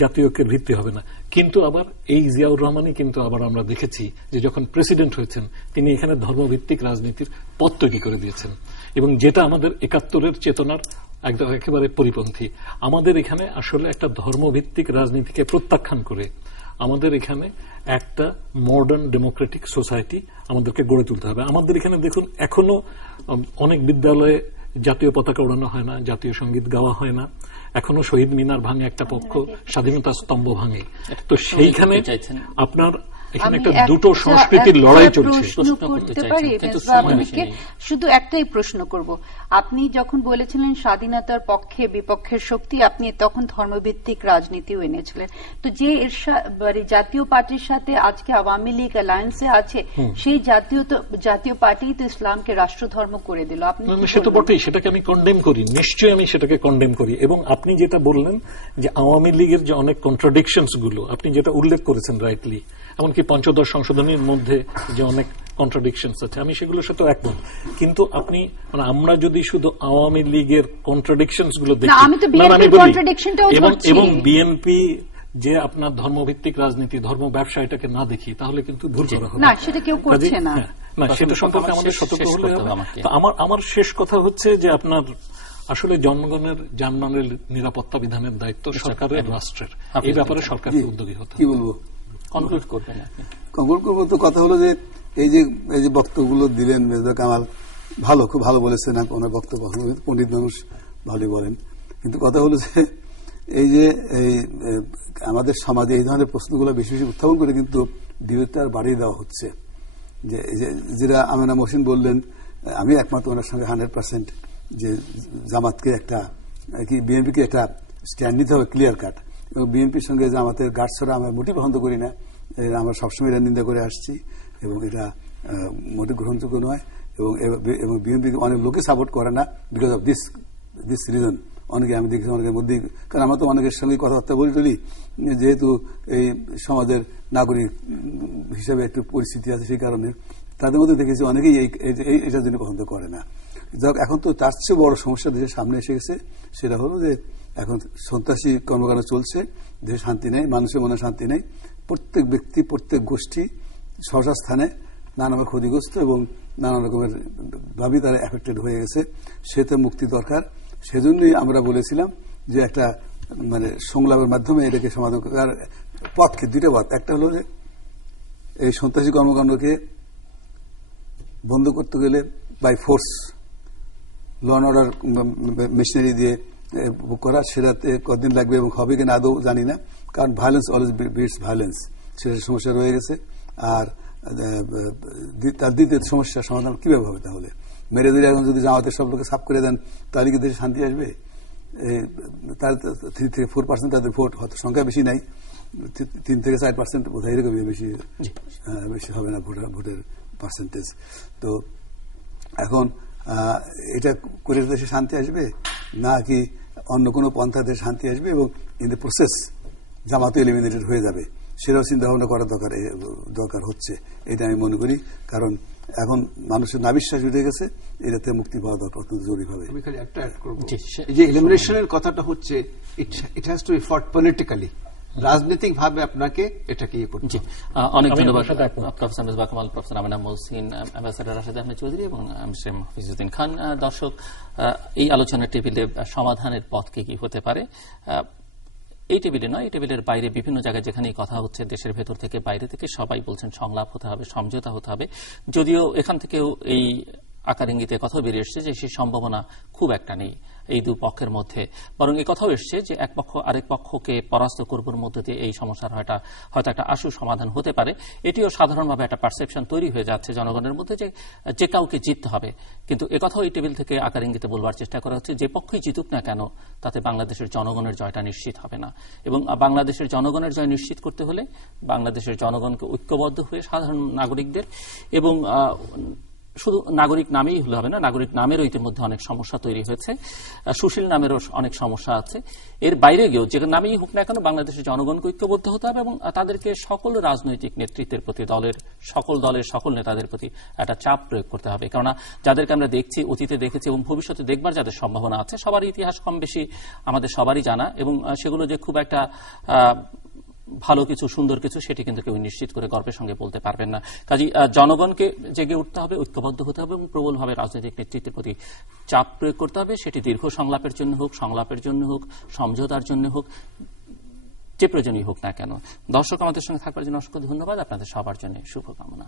জাতীয় ঐক্যের ভিত্তি হবে না। কিন্তু আবার এই জিয়াউর রহমানই কিন্তু আবার আমরা দেখেছি যে যখন প্রেসিডেন্ট হয়েছেন, তিনি এখানে ধর্মভিত্তিক রাজনীতির পথ তৈরি করে দিয়েছেন, এবং যেটা আমাদের ৭১-এর চেতনার একেবারে পরিপন্থী। আমাদের এখানে আসলে একটা ধর্মভিত্তিক রাজনীতিকে প্রত্যাখ্যান করে আমাদের এখানে একটা মডার্ন ডেমোক্রেটিক সোসাইটি আমাদেরকে গড়ে তুলতে হবে। আমাদের এখানে দেখুন, এখনো অনেক বিদ্যালয়ে জাতীয় পতাকা ওড়ানো হয় না, জাতীয় সঙ্গীত গাওয়া হয় না, এখনো শহীদ মিনার ভাঙে একটা পক্ষ, স্বাধীনতা স্তম্ভ ভাঙে। তো সেইখানে আপনার এখানে একটা দুটো সংস্কৃতির লড়াই চলছে। শুধু একটাই প্রশ্ন করব, আপনি যখন বলেছিলেন স্বাধীনতার পক্ষে বিপক্ষের শক্তি, আপনি তখন ধর্মভিত্তিক রাজনীতিও এনেছিলেন। তো যে জাতীয় পার্টির সাথে আজকে আওয়ামী লীগ অ্যালায়েন্সে আছে, সেই জাতীয় পার্টি তো ইসলামকে রাষ্ট্রধর্ম করে দিল। আপনি সে তো বটেই, সেটাকে আমি কন্ডেম করি, নিশ্চয়ই আমি সেটাকে কন্ডেম করি। এবং আপনি যেটা বললেন যে আওয়ামী লীগের যে অনেক কন্ট্রাডিকশনস গুলো আপনি যেটা উল্লেখ করেছেন রাইটলি, এমনকি পঞ্চদশ সংশোধনীর মধ্যে যে অনেক কন্ট্রাডিকশনস আছে, আমি সেগুলোর সাথে একমত। কিন্তু আপনি মানে আমরা যদি শুধু আওয়ামী লীগের কন্ট্রাডিকশনস গুলো দেখি, এবং বিএনপি যে আপনার ধর্মভিত্তিক রাজনীতি, ধর্ম ব্যবসা, এটাকে না দেখি, তাহলে কিন্তু ভুল করা হবে না, সেটা কেউ করছে না। না, সেটা সম্পর্কে আমাদের সতর্ক হলে হবে। আমার শেষ কথা হচ্ছে যে আপনার আসলে জনগণের যানবাহনের নিরাপত্তা বিধানের দায়িত্ব সরকারের, রাষ্ট্রের। এই ব্যাপারে সরকারকে উদ্যোগী হতে হবে। কি বলবো, কনক্লুড করবেন? কনক্লুড করবো তো কথা হলো যে এই যে বক্তব্যগুলো দিলেন মেজর কামাল, ভালো, খুব ভালো বলেছেন ওনার বক্তব্য। পণ্ডিত মানুষ ভালোই বলেন, কিন্তু কথা হলো যে এই যে আমাদের সমাজে এই ধরনের প্রশ্নগুলো বেশি বেশি উত্থাপন করে কিন্তু বিরোধিতা বাড়িয়ে দেওয়া হচ্ছে। যে যেটা আমেনা মহসিন বললেন, আমি একমাত্র ওনার সঙ্গে 100% যে জামাতকে একটা কি বিএনপিকে একটা স্ট্যান্ড নিতে হবে ক্লিয়ার কাট, এবং বিএনপির সঙ্গে জামাতের গাঢ় ছড়া আমরা মোটেই পছন্দ করি না। আমরা সবসময় এটা নিন্দা করে আসছি এবং এটা মোটেই গ্রহণযোগ্য নয়। এবং বিএনপি অনেক লোকে সাপোর্ট করে না বিকজ অফ দিস রিজন। অনেকে আমি দেখি অনেকের মধ্যে, কারণ আমরা তো অনেকের সঙ্গে কথাবার্তা বলি টলি, যেহেতু এই সমাজের নাগরিক হিসেবে একটু পরিস্থিতি আছে, সেই কারণে তাদের মধ্যে দেখেছি অনেকেই এটার জন্য পছন্দ করে না। যাক, এখন তো তার চেয়ে বড় সমস্যা দেশের সামনে এসে গেছে, সেটা হলো যে এখন সন্ত্রাসী কর্মকাণ্ড চলছে, দেশে শান্তি নেই, মানুষের মনে শান্তি নেই, প্রত্যেক ব্যক্তি প্রত্যেক গোষ্ঠী সহসা স্থানে নানাভাবে ক্ষতিগ্রস্ত এবং নানা রকমের ভাবে তারা এফেক্টেড হয়ে গেছে। সেতে মুক্তি দরকার। সেজন্যই আমরা বলেছিলাম যে একটা মানে সংলাপের মাধ্যমে এটাকে সমাধান করার পথকে দুইটা পথ। একটা হলো যে এই সন্ত্রাসী কর্মকাণ্ডকে বন্ধ করতে গেলে by force law and order machinery দিয়ে করা, সেটাতে কতদিন লাগবে এবং হবে কিনা আদৌ জানি না, কারণ ভায়োলেন্স অলওয়েজ বিটস ভায়োলেন্স, সেটা সমস্যা রয়ে গেছে। আর তার দ্বিতীয় সমস্যার সমাধান কিভাবে হবে? তাহলে মেরে ধরে এখন যদি জামাতের সব লোকে সাফ করে দেন তাহলে কি দেশে শান্তি আসবে? তার 3 থেকে 4% তাদের ভোট, হয়তো সংখ্যা বেশি নাই, 3 থেকে 4% বোধহয় এরকমই, বেশি হবে না ভোটের পার্সেন্টেজ। তো এখন এটা করে দেশে শান্তি আসবে না কি অন্য কোনো পন্থা দেশে শান্তি আসবে এবং in the process Jamaat eliminated হয়ে যাবে, সেটাও চিন্তা ভাবনা করা দরকার হচ্ছে, এটা আমি মনে করি। কারণ এখন মানুষের নাবিশ্বাস উঠে গেছে, এটাতে মুক্তি পাওয়া দরকার অত্যন্ত জরুরিভাবে। আমি খালি একটা অ্যাড করব, এই যে এলিমিনেশনের কথাটা হচ্ছে, ইট হ্যাজ টু বি ফট পলিটিক্যালি, রাজনৈতিক ভাবে আপনাকে এটাকে করতে। অনেক ধন্যবাদ professor Misbah Kamal, professor Amena Mohsin, ambassador Rashed Ahmed Chowdhury এবং মিস্টার হাফিজউদ্দিন খান। দর্শক, এই আলোচনার টেবিলে সমাধানের পথ কি হতে পারে? এই টেবিলে নয়, এই টেবিলের বাইরে বিভিন্ন জায়গায় যেখানেই কথা হচ্ছে, দেশের ভেতর থেকে বাইরে থেকে সবাই বলছেন সংলাপ হতে হবে, সমঝোতা হতে হবে। যদিও এখান থেকেও এই আকার ইঙ্গিতে কথা বেরিয়ে এসছে যে সেই সম্ভাবনা খুব একটা নেই এই দুপক্ষের মধ্যে, বরং এই কথাও এসছে যে এক পক্ষ আরেক পক্ষকে পরাস্ত করবার মধ্যে দিয়ে এই সমস্যার হয়তো একটা আশু সমাধান হতে পারে। এটিও সাধারণভাবে একটা পারসেপশন তৈরি হয়ে যাচ্ছে জনগণের মধ্যে যে কাউকে জিততে হবে। কিন্তু একথাও এই টেবিল থেকে আকার ইঙ্গিতে বলবার চেষ্টা করা হচ্ছে যে পক্ষই জিতুক না কেন, তাতে বাংলাদেশের জনগণের জয়টা নিশ্চিত হবে না। এবং বাংলাদেশের জনগণের জয় নিশ্চিত করতে হলে বাংলাদেশের জনগণকে ঐক্যবদ্ধ হয়ে সাধারণ নাগরিকদের, এবং শুধু নাগরিক নামেই হলে হবে না, নাগরিক নামেরও ইতিমধ্যে অনেক সমস্যা তৈরি হয়েছে, সুশীল নামেরও অনেক সমস্যা আছে। এর বাইরে গিয়েও যে নামেই হোক না কেন বাংলাদেশের জনগণকে ঐক্যবদ্ধ হতে হবে এবং তাদেরকে সকল রাজনৈতিক নেতৃত্বের প্রতি, সকল দলের সকল নেতাদের প্রতি একটা চাপ প্রয়োগ করতে হবে। কেননা যাদেরকে আমরা দেখছি, অতীতে দেখেছি এবং ভবিষ্যতে দেখবার যাদের সম্ভাবনা আছে, সবার ইতিহাস কম বেশি আমাদের সবারই জানা, এবং সেগুলো যে খুব একটা ভালো কিছু, সুন্দর কিছু, সেটি কিন্তু কেউ নিশ্চিত করে গর্বের সঙ্গে বলতে পারবেন না। কাজেই জনগণকে জেগে উঠতে হবে, ঐক্যবদ্ধ হতে হবে এবং প্রবলভাবে রাজনৈতিক নেতৃত্বের প্রতি চাপ প্রয়োগ করতে হবে। সেটি দীর্ঘ সংলাপের জন্য হোক, সমঝোতার জন্য হোক, যে প্রয়োজনই হোক না কেন। দর্শক, আমাদের সঙ্গে থাকবার জন্য অসংখ্য ধন্যবাদ। আপনাদের সবার জন্য শুভকামনা।